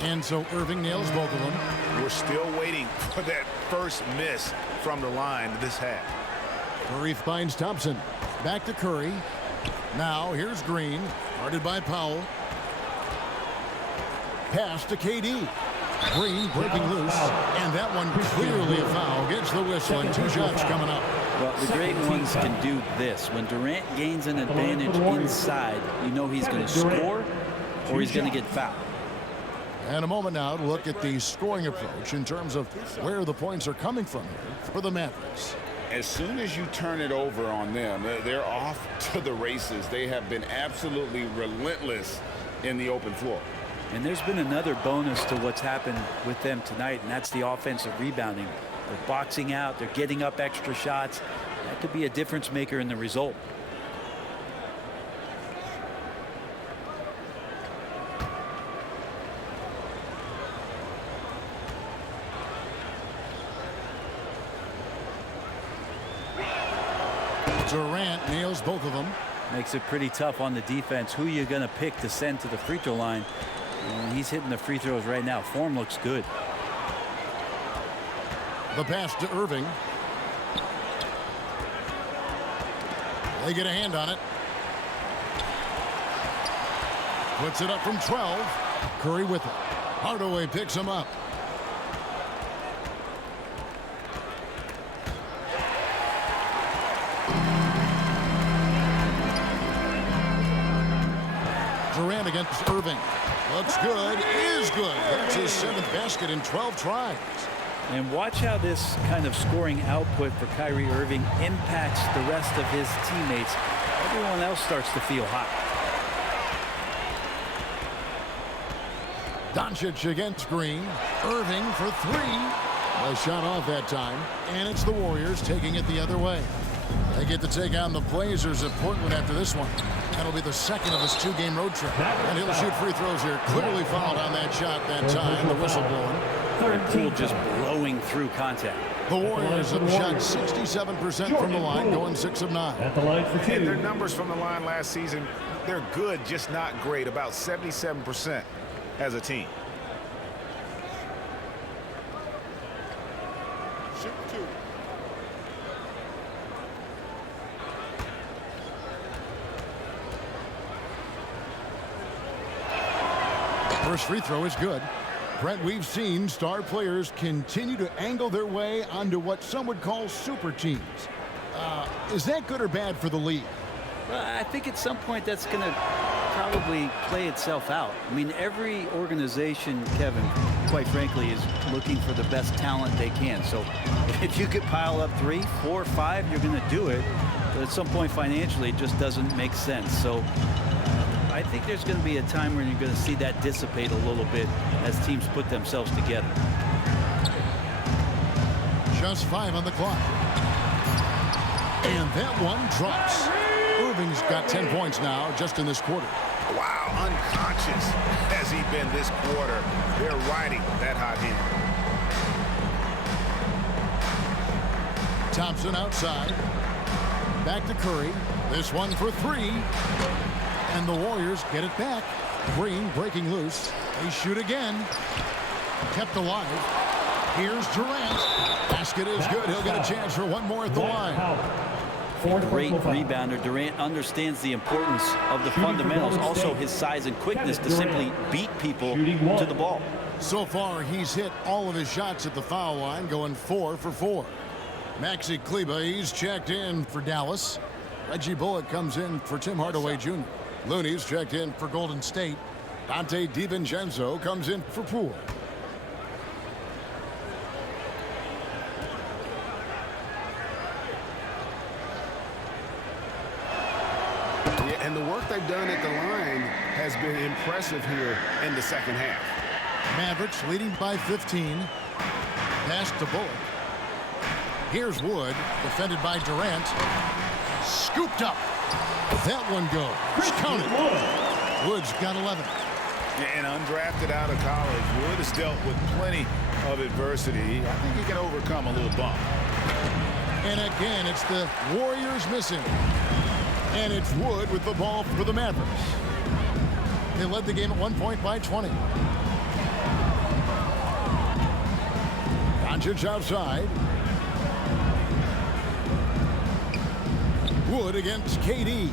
And so Irving nails both of them. We're still waiting for that first miss from the line this half. Curry finds Thompson. Back to Curry. Now here's Green. Guarded by Powell. Pass to KD. Green breaking loose. And that one clearly a foul. Gets the whistle and 2 shots coming up. Well, the great ones can do this. When Durant gains an advantage inside, you know he's going to score or he's going to get fouled. And a moment now to look at the scoring approach in terms of where the points are coming from here for the Mavericks. As soon as you turn it over on them, they're off to the races. They have been absolutely relentless in the open floor. And there's been another bonus to what's happened with them tonight, and that's the offensive rebounding. They're boxing out. They're getting up extra shots. That could be a difference maker in the result. Durant nails both of them. Makes it pretty tough on the defense. Who you going to pick to send to the free throw line? And he's hitting the free throws right now. Form looks good. The pass to Irving. They get a hand on it. Puts it up from 12. Curry with it. Hardaway picks him up. Durant against Irving. Looks good, is good. That's his 7th basket in 12 tries. And watch how this kind of scoring output for Kyrie Irving impacts the rest of his teammates. Everyone else starts to feel hot. Doncic against Green. Irving for three. A shot off that time. And it's the Warriors taking it the other way. They get to take on the Blazers at Portland after this one. That'll be the second of his two-game road trip. And he'll shoot free throws here. Clearly fouled on that shot that time. The whistle blowing. Poole just blowing through contact. The Warriors have shot 67% from the line, going 6 of 9. At the line for 2. And their numbers from the line last season, they're good, just not great. About 77% as a team. Shoot 2. First free throw is good. Brent, we've seen star players continue to angle their way onto what some would call super teams. Is that good or bad for the league? I think at some point that's going to probably play itself out. I mean, every organization, Kevin, quite frankly, is looking for the best talent they can. So if you could pile up 3, 4, 5, you're going to do it. But at some point financially, it just doesn't make sense. So I think there's going to be a time when you're going to see that dissipate a little bit as teams put themselves together. Just 5 on the clock. And that one drops. Irving's got 10 points now just in this quarter. Wow, unconscious has he been this quarter. They're riding that hot hand. Thompson outside. Back to Curry. This one for 3. And the Warriors get it back. Green breaking loose. They shoot again. Kept alive. Here's Durant. Basket is good. He'll get a chance for one more at the line. Great rebounder. Durant understands the importance of the fundamentals. Also his size and quickness to simply beat people to the ball. So far, he's hit all of his shots at the foul line, going 4 for 4. Maxi Kleber, he's checked in for Dallas. Reggie Bullock comes in for Tim Hardaway Jr. Looney's checked in for Golden State. Dante DiVincenzo comes in for Poole. Yeah, and the work they've done at the line has been impressive here in the second half. Mavericks leading by 15. Pass to Bullock. Here's Wood, defended by Durant. Scooped up. That one goes. Count it. Wood's got 11. And undrafted out of college, Wood has dealt with plenty of adversity. I think he can overcome a little bump. And again, it's the Warriors missing. And it's Wood with the ball for the Mavericks. They led the game at 1 point by 20. Doncic outside. Wood against KD.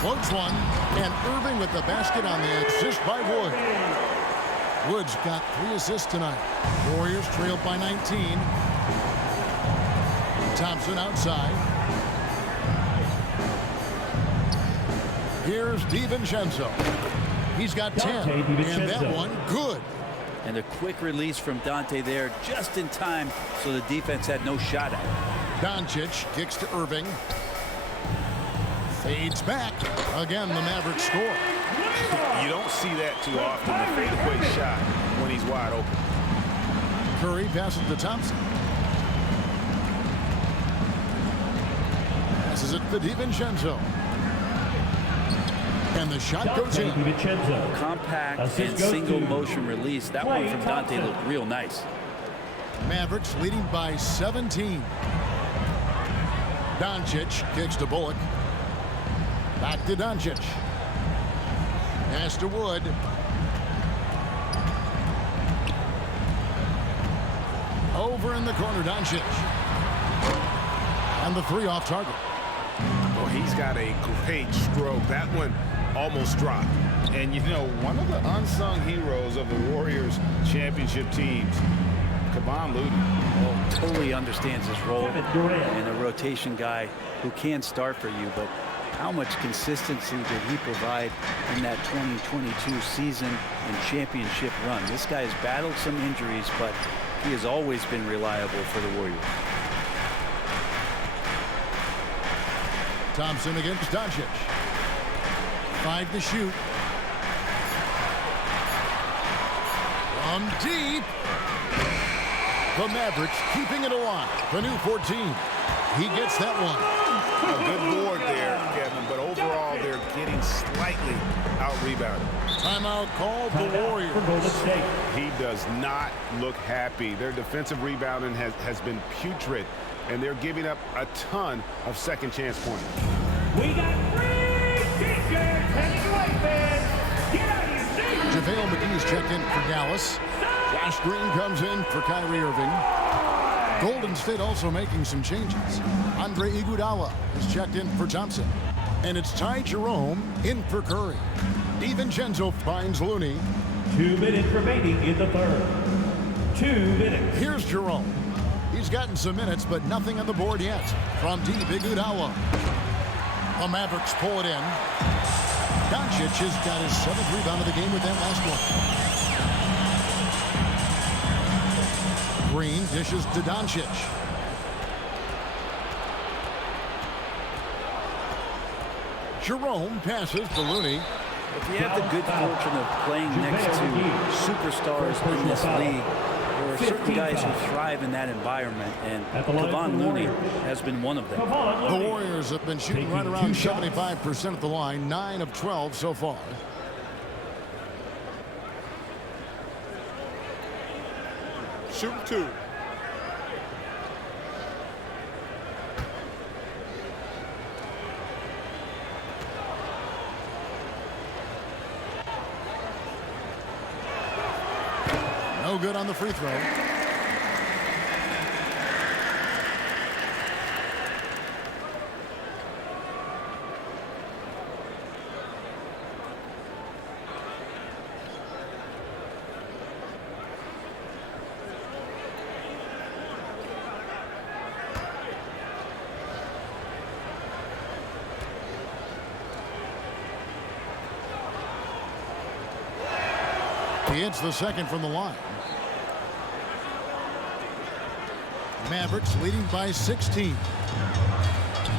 Floats one, and Irving with the basket on the assist by Wood. Wood's got 3 assists tonight. Warriors trailed by 19. Thompson outside. Here's DiVincenzo. He's got 10, and that one good. And a quick release from Dante there just in time, so the defense had no shot at it. Doncic kicks to Irving. Fades back. Again, the Mavericks score. You don't see that too often, the fadeaway shot when he's wide open. Curry passes to Thompson. Passes it to DiVincenzo. And the shot goes in. Compact and single motion release. That one from Dante looked real nice. Mavericks leading by 17. Doncic kicks to Bullock. Back to Doncic. Pass to Wood. Over in the corner, Doncic. And the 3 off target. Well, he's got a great stroke. That one almost dropped. And, you know, one of the unsung heroes of the Warriors championship teams, Kevon Looney. Totally understands his role and a rotation guy who can start for you, but how much consistency did he provide in that 2022 season and championship run? This guy has battled some injuries, but he has always been reliable for the Warriors. Thompson against Doncic. 5 to shoot. From deep. The Mavericks keeping it alive. The new 14. He gets that one. A good board there, Kevin, but overall they're getting slightly out-rebounded. Timeout called the Warriors. He does not look happy. Their defensive rebounding has been putrid, and they're giving up a ton of second chance points. We got free T-shirts heading away, fans. Get out of your seat. JaVale McGee's checked in for Dallas. Josh Green comes in for Kyrie Irving. Golden State also making some changes. Andre Iguodala is checked in for Thompson. And it's Ty Jerome in for Curry. DiVincenzo finds Looney. 2 minutes remaining in the third. 2 minutes. Here's Jerome. He's gotten some minutes, but nothing on the board yet. From deep, Iguodala. The Mavericks pull it in. Doncic has got his 7th rebound of the game with that last one. Green dishes to Doncic. Jerome passes to Looney. If you have the good fortune of playing next to superstars in this league, there are certain guys who thrive in that environment, and Kevon Looney has been one of them. The Warriors have been shooting right around 75% at the line, 9 of 12 so far. Shooting 2. No good on the free throw. He hits the second from the line. Mavericks leading by 16.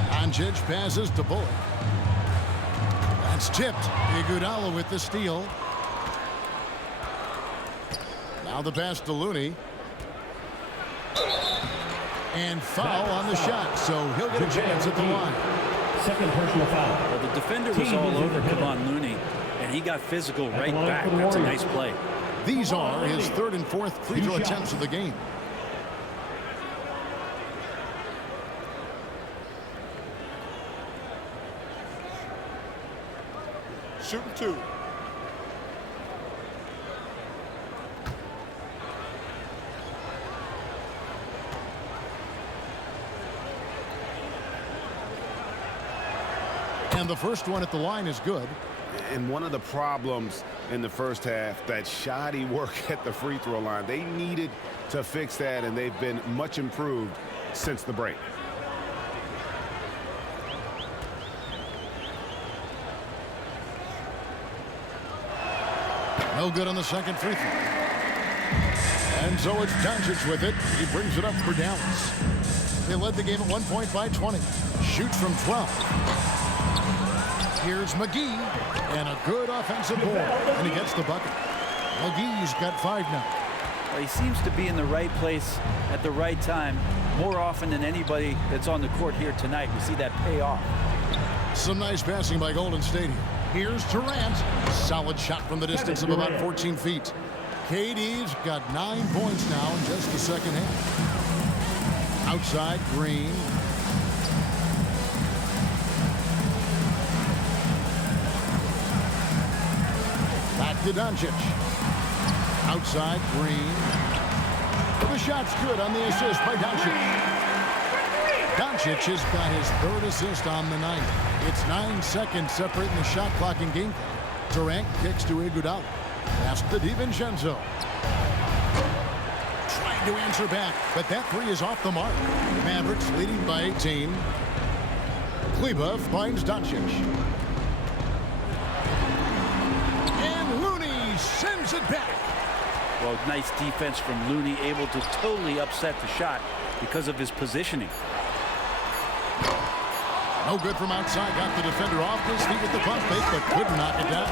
Doncic passes to Bullock. That's tipped. Iguodala with the steal. Now the pass to Looney. And foul on the shot, so he'll get a chance at the line. Second personal foul. Well, the defender was all over Kevon Looney, and he got physical right back. That's a nice play. These are his 3rd and 4th free throw attempts of the game. Shooting 2. And the first one at the line is good. And one of the problems in the first half, that shoddy work at the free throw line. They needed to fix that, and they've been much improved since the break. No good on the second free throw. And so it's Doncic with it. He brings it up for Dallas. They led the game at 1 point by 20. Shoots from 12. Here's McGee. And a good offensive board. And he gets the bucket. McGee's got 5 now. Well, he seems to be in the right place at the right time more often than anybody that's on the court here tonight. We see that pay off. Some nice passing by Golden State here. Here's Durant. Solid shot from the distance of about 14 feet. KD's got 9 points now in just the second half. Outside, Green. Back to Doncic. Outside, Green. The shot's good on the assist by Doncic. Doncic has got his 3rd assist on the night. It's 9 seconds separating the shot clock and game clock. Durant kicks to Iguodala. Pass to DiVincenzo. Trying to answer back, but that 3 is off the mark. Mavericks leading by 18. Kleba finds Doncic. And Looney sends it back. Well, nice defense from Looney, able to totally upset the shot because of his positioning. No good from outside. Got the defender off his feet with the pump fake, but couldn't knock it down.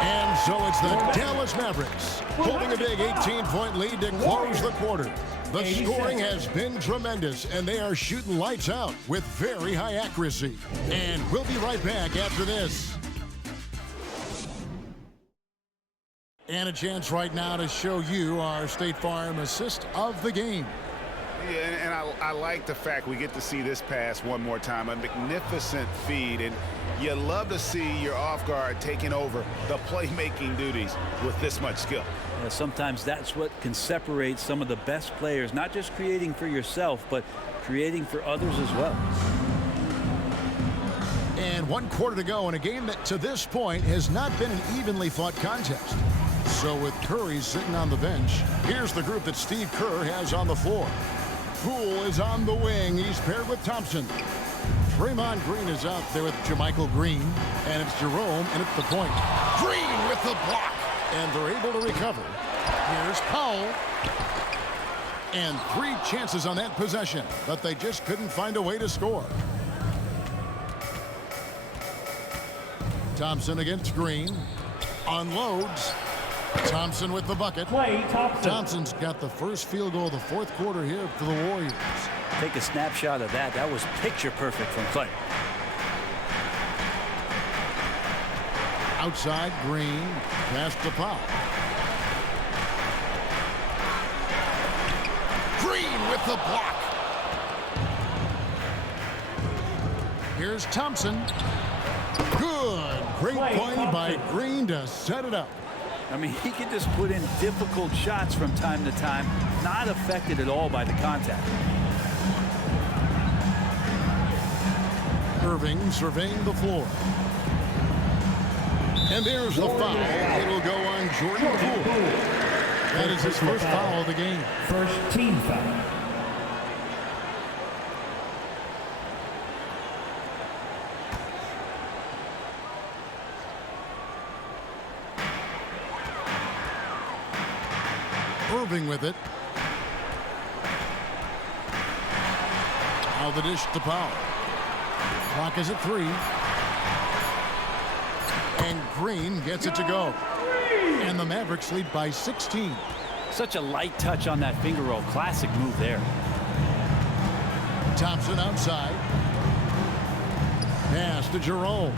And So it's the Dallas Mavericks holding a big 18-point lead to close the quarter. The scoring has been tremendous, and they are shooting lights out with very high accuracy. And we'll be right back after this. And a chance right now to show you our State Farm assist of the game. Yeah, and I like the fact we get to see this pass one more time. A magnificent feed, and you love to see your off guard taking over the playmaking duties with this much skill. Yeah, sometimes that's what can separate some of the best players, not just creating for yourself, but creating for others as well. And 1 quarter to go in a game that to this point has not been an evenly fought contest. So with Curry sitting on the bench, here's the group that Steve Kerr has on the floor. Poole is on the wing. He's paired with Thompson. Draymond Green is out there with Jermichael Green. And it's Jerome, and it's the point. Green with the block. And they're able to recover. Here's Powell. And 3 chances on that possession, but they just couldn't find a way to score. Thompson against Green. Unloads. Thompson with the bucket. Thompson's got the first field goal of the 4th quarter here for the Warriors. Take a snapshot of that. That was picture perfect from Clay. Outside, Green. Pass to Powell. Green with the block. Here's Thompson. Good. Great play by Green to set it up. I mean, he can just put in difficult shots from time to time, not affected at all by the contact. Irving surveying the floor. And there's the foul. It'll go on Jordan Poole. That is his first foul of the game. First team foul. Irving with it. Now the dish to Powell. Clock is at 3. And Green gets it to go. And the Mavericks lead by 16. Such a light touch on that finger roll. Classic move there. Thompson outside. Pass to Jerome.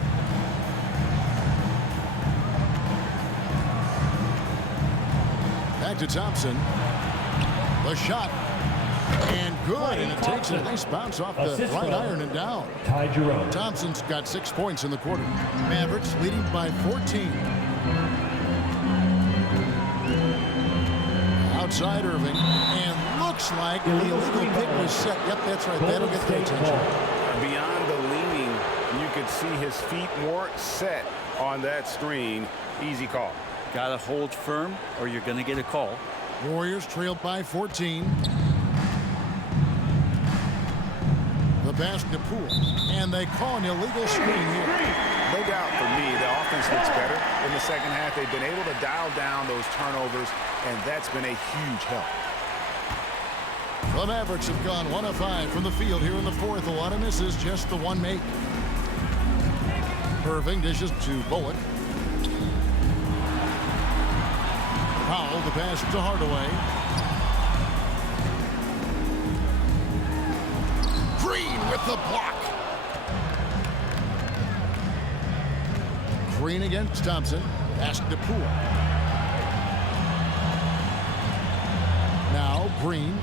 Back to Thompson. The shot. And good. And it takes a nice bounce off the right iron and down. Ty Jerome. Thompson's got 6 points in the quarter. Mavericks leading by 14. Outside Irving. And looks like the illegal pick was set. Yep, that's right. That'll get their attention. Beyond the leaning, you could see his feet weren't set on that screen. Easy call. Got to hold firm or you're going to get a call. Warriors trailed by 14. The pass to Poole. And they call an illegal screen here. No doubt for me, the offense looks better in the second half. They've been able to dial down those turnovers, and that's been a huge help. The Mavericks have gone 1 of 5 from the field here in the 4th. A lot of misses, just the 1 make. Irving dishes to Bullock. Powell, the pass to Hardaway. Green with the block. Green against Thompson. Pass to Poole. Now Green.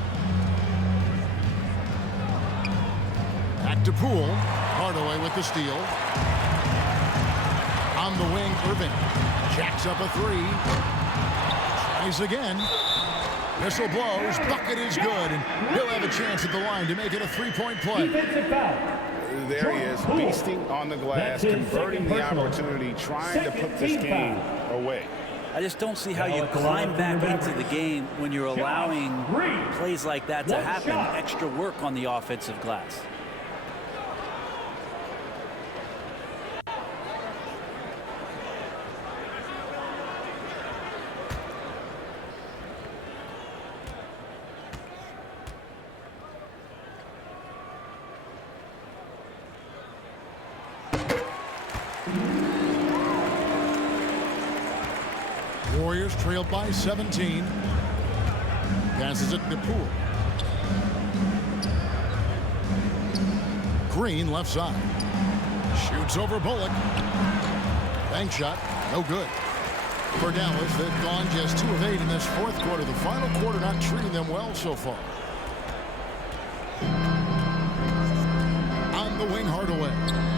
Back to Poole. Hardaway with the steal. On the wing, Irving. Jacks up a 3. Tries again. Whistle blows. Bucket is good. And he'll have a chance at the line to make it a 3-point play. There he is, beasting on the glass, converting the opportunity, trying to put this game away. I just don't see how you climb back into the game when you're allowing plays like that to happen. Extra work on the offensive glass. Warriors trailed by 17. Passes it to Poole. Green left side. Shoots over Bullock. Bank shot, no good. For Dallas, they've gone just 2 of 8 in this fourth quarter. The final quarter not treating them well so far. On the wing, Hardaway.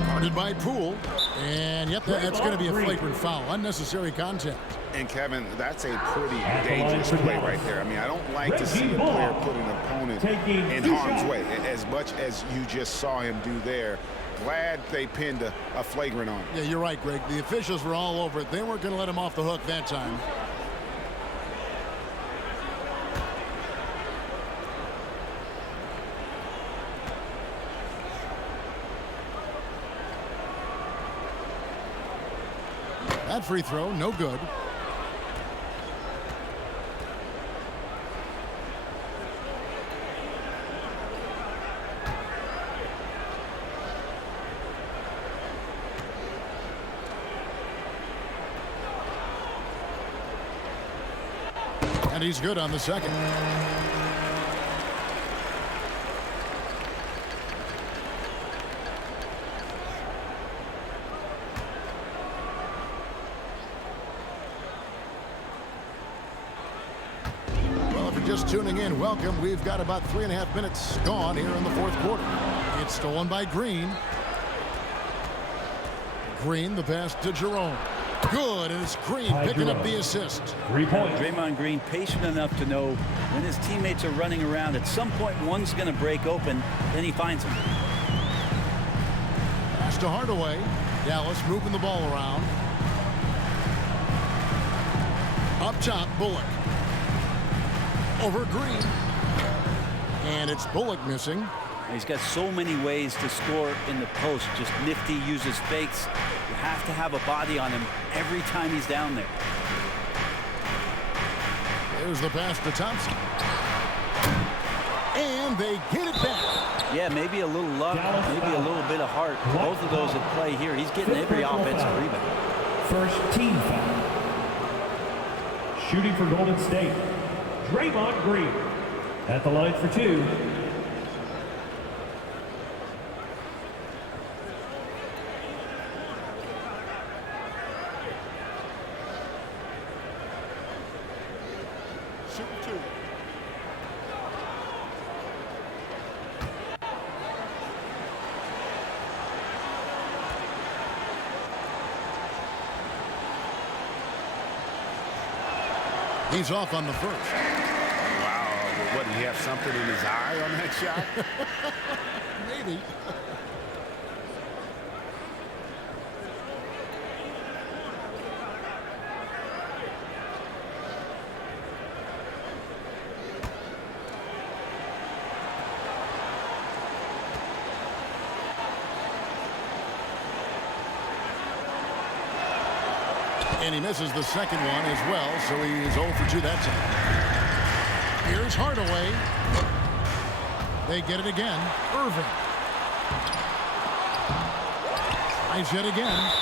Guarded by Poole. And yep, that's going to be a flagrant foul. Unnecessary contact. And Kevin, that's a pretty dangerous play right there. I mean, I don't like to see a player put an opponent in harm's way as much as you just saw him do there. Glad they pinned a flagrant on him. Yeah, you're right, Greg. The officials were all over it. They weren't going to let him off the hook that time. That free throw, no good. And he's good on the second. Well, if you're just tuning in, welcome. We've got about 3.5 minutes gone here in the fourth quarter. It's stolen by Green. Green, the pass to Jerome. Good, and it's Green picking up the assist. 3 points. Draymond Green patient enough to know when his teammates are running around, at some point one's going to break open, then he finds him. Pass to Hardaway. Dallas moving the ball around. Up top, Bullock. Over Green. And it's Bullock missing. He's got so many ways to score in the post. Just nifty, uses fakes. You have to have a body on him every time he's down there. There's the pass to Thompson. And they get it back. Yeah, maybe a little luck, maybe a little bit of heart. Both of those at play here. He's getting every offensive rebound. First team foul. Shooting for Golden State, Draymond Green. At the line for 2. He's off on the first. Wow. What, did he have something in his eye on that shot? Maybe. And he misses the second one as well, so he's 0 for 2 that time. Here's Hardaway. They get it again. Irving. Tries it again.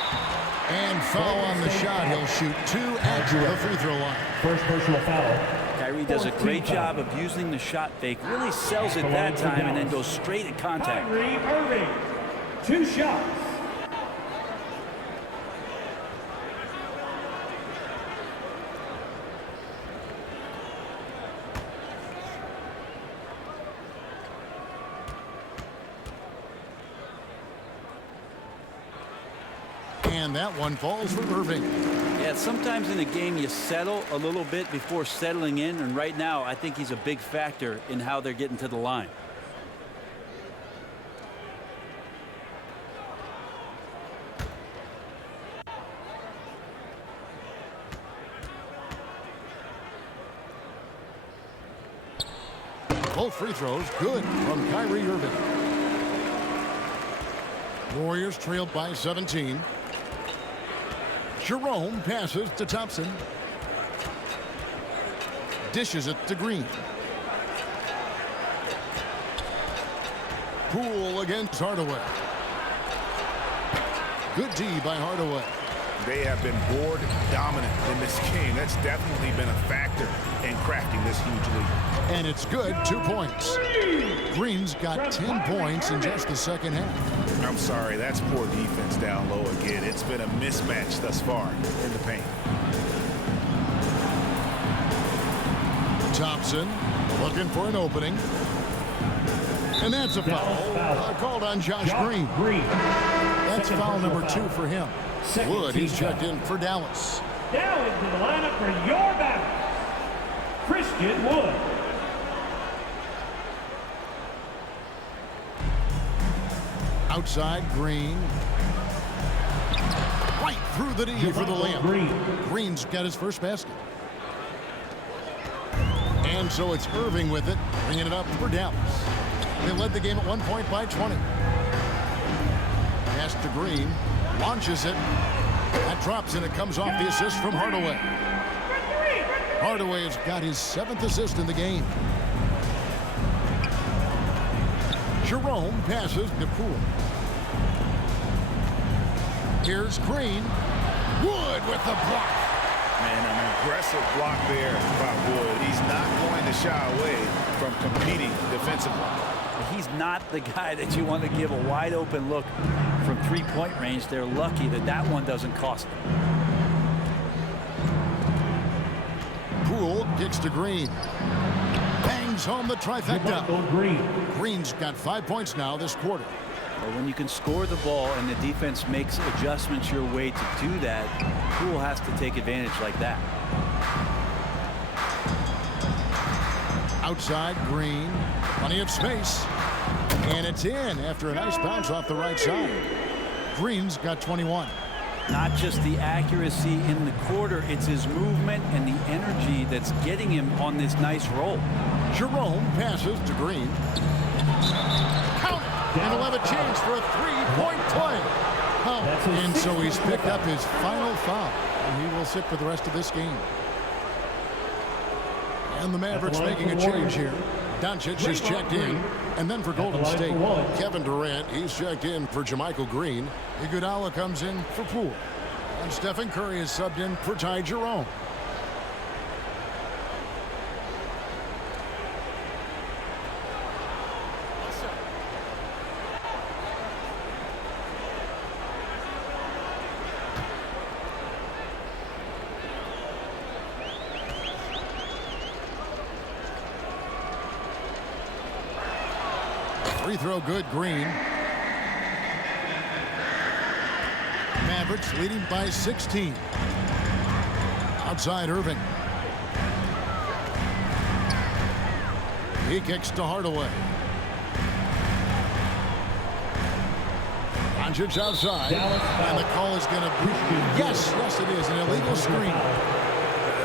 And foul on the shot. He'll shoot 2 at the free throw line. First personal foul. Kyrie does a great job of using the shot fake. Really sells it that time and then goes straight at contact. Kyrie Irving. 2 shots. And that one falls for Irving. Yeah, sometimes in a game you settle a little bit before settling in, and right now I think he's a big factor in how they're getting to the line. Both free throws good from Kyrie Irving. Warriors trailed by 17. Jerome passes to Thompson. Dishes it to Green. Poole against Hardaway. Good D by Hardaway. They have been board dominant in this game. That's definitely been a factor in crafting this huge lead. And it's good, 2 points. Green's got 10 points in just the second half. I'm sorry, that's poor defense down low again. It's been a mismatch thus far in the paint. Thompson looking for an opening. And that's a foul called on Josh Green. That's foul number 2 for him. Wood, he's checked in for Dallas. Now into the lineup for your Mavericks, Christian Wood. Outside, Green. Right through the D for the layup. Green's got his first basket. And so it's Irving with it, bringing it up for Dallas. They led the game at 1 point by 20. Pass to Green, launches it. That drops and it comes off the assist from Hardaway. Hardaway has got his 7th assist in the game. Jerome passes to Poole. Here's Green. Wood with the block. Man, an aggressive block there by Wood. He's not going to shy away from competing defensively. He's not the guy that you want to give a wide open look from three-point range. They're lucky that that one doesn't cost them. Poole kicks to Green. Bangs home the trifecta. Green's got 5 points now this quarter. But when you can score the ball and the defense makes adjustments your way to do that, Poole has to take advantage like that. Outside, Green. Plenty of space. And it's in after a nice bounce off the right side. Green's got 21. Not just the accuracy in the quarter, it's his movement and the energy that's getting him on this nice roll. Jerome passes to Green. Count it! And he'll have a chance for a three-point play. Oh, and so he's picked up his final foul. And he will sit for the rest of this game. And the Mavericks making a change here. Doncic is checked in. And then for Golden State, Kevin Durant, he's checked in for Jermichael Green. Iguodala comes in for Poole. And Stephen Curry is subbed in for Ty Jerome. Free throw good, Green. Mavericks leading by 16. Outside, Irving. He kicks to Hardaway. Doncic outside. And the call is going to be, yes, it is, an illegal screen.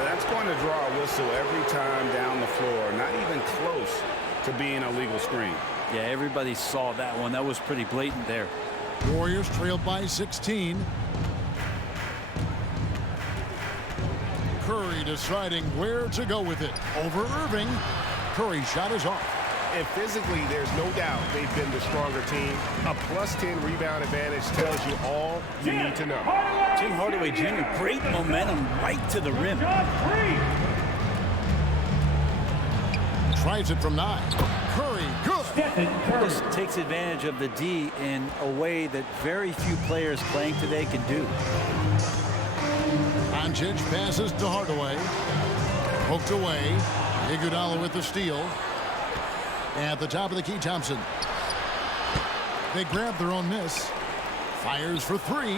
That's going to draw a whistle every time down the floor. Not even close to being a legal screen. Yeah, everybody saw that one. That was pretty blatant there. Warriors trailed by 16. Curry deciding where to go with it. Over Irving. Curry's shot is off. And physically, there's no doubt they've been the stronger team. A +10 rebound advantage tells you all you need to know. Tim Hardaway Jr., great momentum right to the rim. Tries it from 9. Curry, good. Just takes advantage of the D in a way that very few players playing today can do. Doncic passes to Hardaway. Poked away. Iguodala with the steal. At the top of the key, Thompson. They grab their own miss. Fires for 3.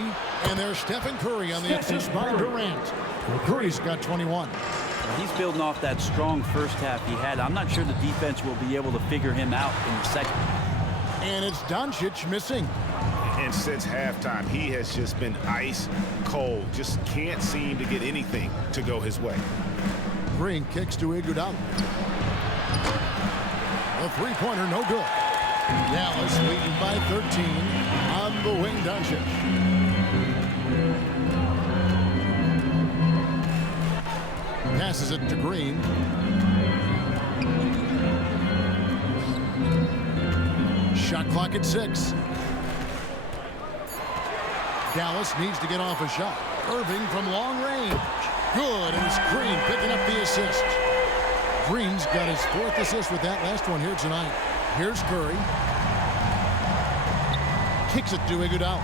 And there's Stephen Curry on the assist by Durant. Curry's got 21. He's building off that strong first half he had. I'm not sure the defense will be able to figure him out in the second. And it's Doncic missing. And since halftime, he has just been ice cold. Just can't seem to get anything to go his way. Green kicks to Iguodala. A three-pointer, no good. Dallas leading by 13 on the wing, Doncic. Passes it to Green. Shot clock at 6. Dallas needs to get off a shot. Irving from long range. Good, and it's Green picking up the assist. Green's got his 4th assist with that last one here tonight. Here's Curry. Kicks it to Iguodala.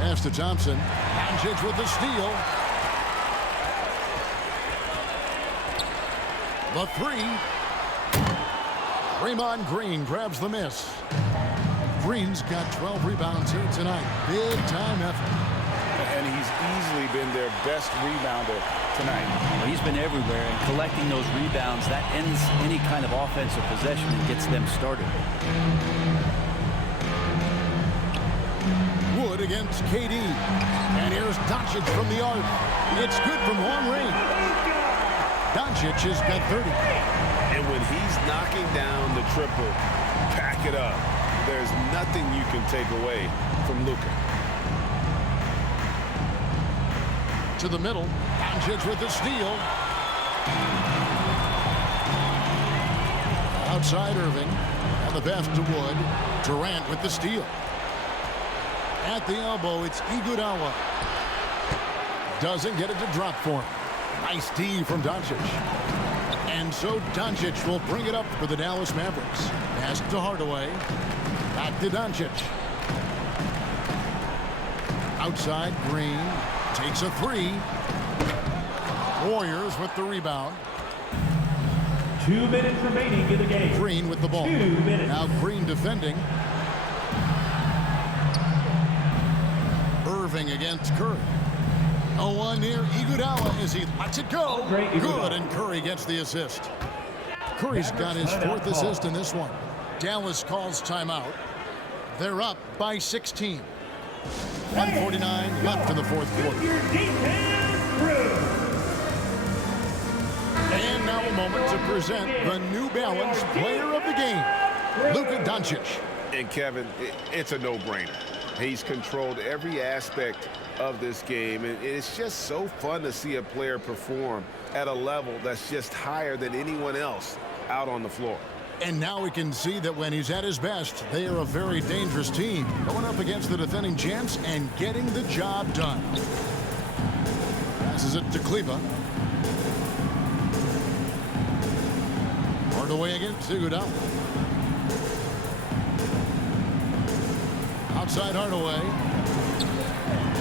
Pass to Thompson. Doncic with the steal. The 3. Draymond Green grabs the miss. Green's got 12 rebounds here tonight. Big time effort. And he's easily been their best rebounder tonight. Well, he's been everywhere, and collecting those rebounds, that ends any kind of offensive possession and gets them started. Wood against KD. And here's Doncic from the arc. It's good from long range. Doncic has got 30. And when he's knocking down the triple, pack it up. There's nothing you can take away from Luka. To the middle. Doncic with the steal. Outside Irving. And the pass to Wood. Durant with the steal. At the elbow, it's Iguodala. Doesn't get it to drop for him. Nice D from Doncic. And so Doncic will bring it up for the Dallas Mavericks. Pass to Hardaway. Back to Doncic. Outside, Green takes a 3. Warriors with the rebound. 2 minutes remaining in the game. Green with the ball. 2 minutes. Now Green defending. Irving against Curry. 0-1 near Iguodala as he lets it go. Good, and Curry gets the assist. Curry's got his 4th assist in this one. Dallas calls timeout. They're up by 16. 1:49 left in the 4th quarter. And now a moment to present the New Balance player of the game, Luka Doncic. And Kevin, it's a no-brainer. He's controlled every aspect of this game, and it's just so fun to see a player perform at a level that's just higher than anyone else out on the floor. And now we can see that when he's at his best, they are a very dangerous team, going up against the defending champs and getting the job done. Passes it to Kleba. Hardaway against Iguodala. Outside Hardaway.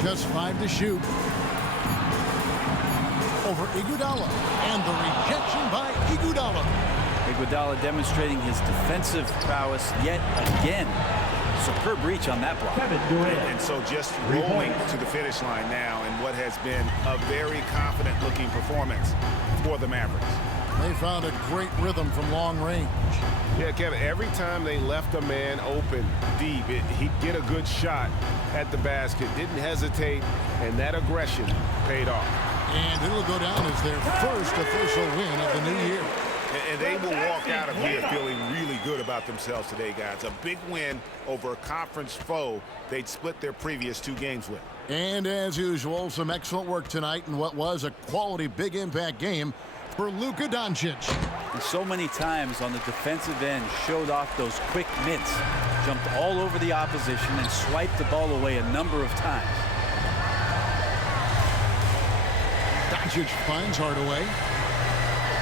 Just 5 to shoot. Over Iguodala. And the rejection by Iguodala. Iguodala demonstrating his defensive prowess yet again. Superb reach on that block. And so just rolling to the finish line now in what has been a very confident-looking performance for the Mavericks. They found a great rhythm from long range. Yeah, Kevin, every time they left a man open deep, he'd get a good shot at the basket, didn't hesitate, and that aggression paid off. And it'll go down as their first official win of the new year. And they will walk out of here feeling really good about themselves today, guys. A big win over a conference foe they'd split their previous 2 games with. And as usual, some excellent work tonight in what was a quality big impact game for Luka Doncic. And so many times on the defensive end showed off those quick mitts, jumped all over the opposition and swiped the ball away a number of times. Doncic finds Hardaway.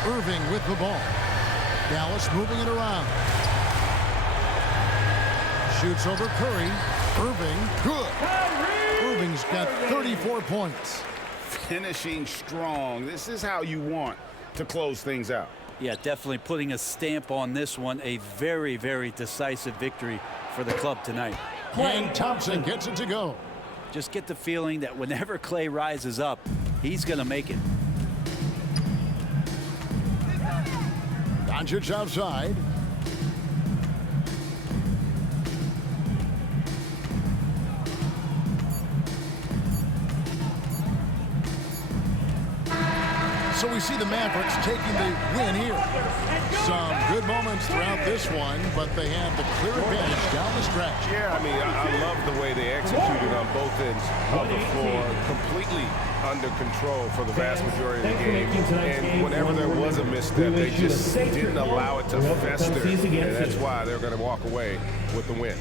Irving with the ball. Dallas moving it around. Shoots over Curry. Irving, good. Irving's got 34 points. Finishing strong. This is how you want to close things out. Yeah, definitely putting a stamp on this one. A very, very decisive victory for the club tonight. And Thompson gets it to go. Just get the feeling that whenever Clay rises up, he's going to make it. Doncic outside. So we see the Mavericks taking the win here. Some good moments throughout this one, but they have the clear advantage down the stretch. Yeah, I mean, I love the way they executed on both ends of the floor. Completely under control for the vast majority of the game. And whenever there was a misstep, they just didn't allow it to fester. And that's why they're going to walk away with the win.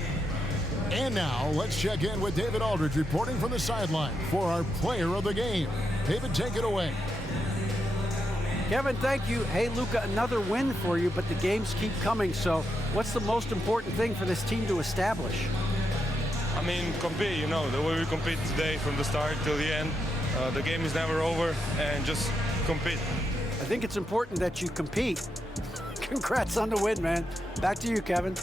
And now, let's check in with David Aldridge reporting from the sideline for our player of the game. David, take it away. Kevin, thank you. Hey, Luka, another win for you, but the games keep coming. So what's the most important thing for this team to establish? I mean, compete, you know, the way we compete today from the start till the end. The game is never over, and just compete. I think it's important that you compete. Congrats on the win, man. Back to you, Kevin.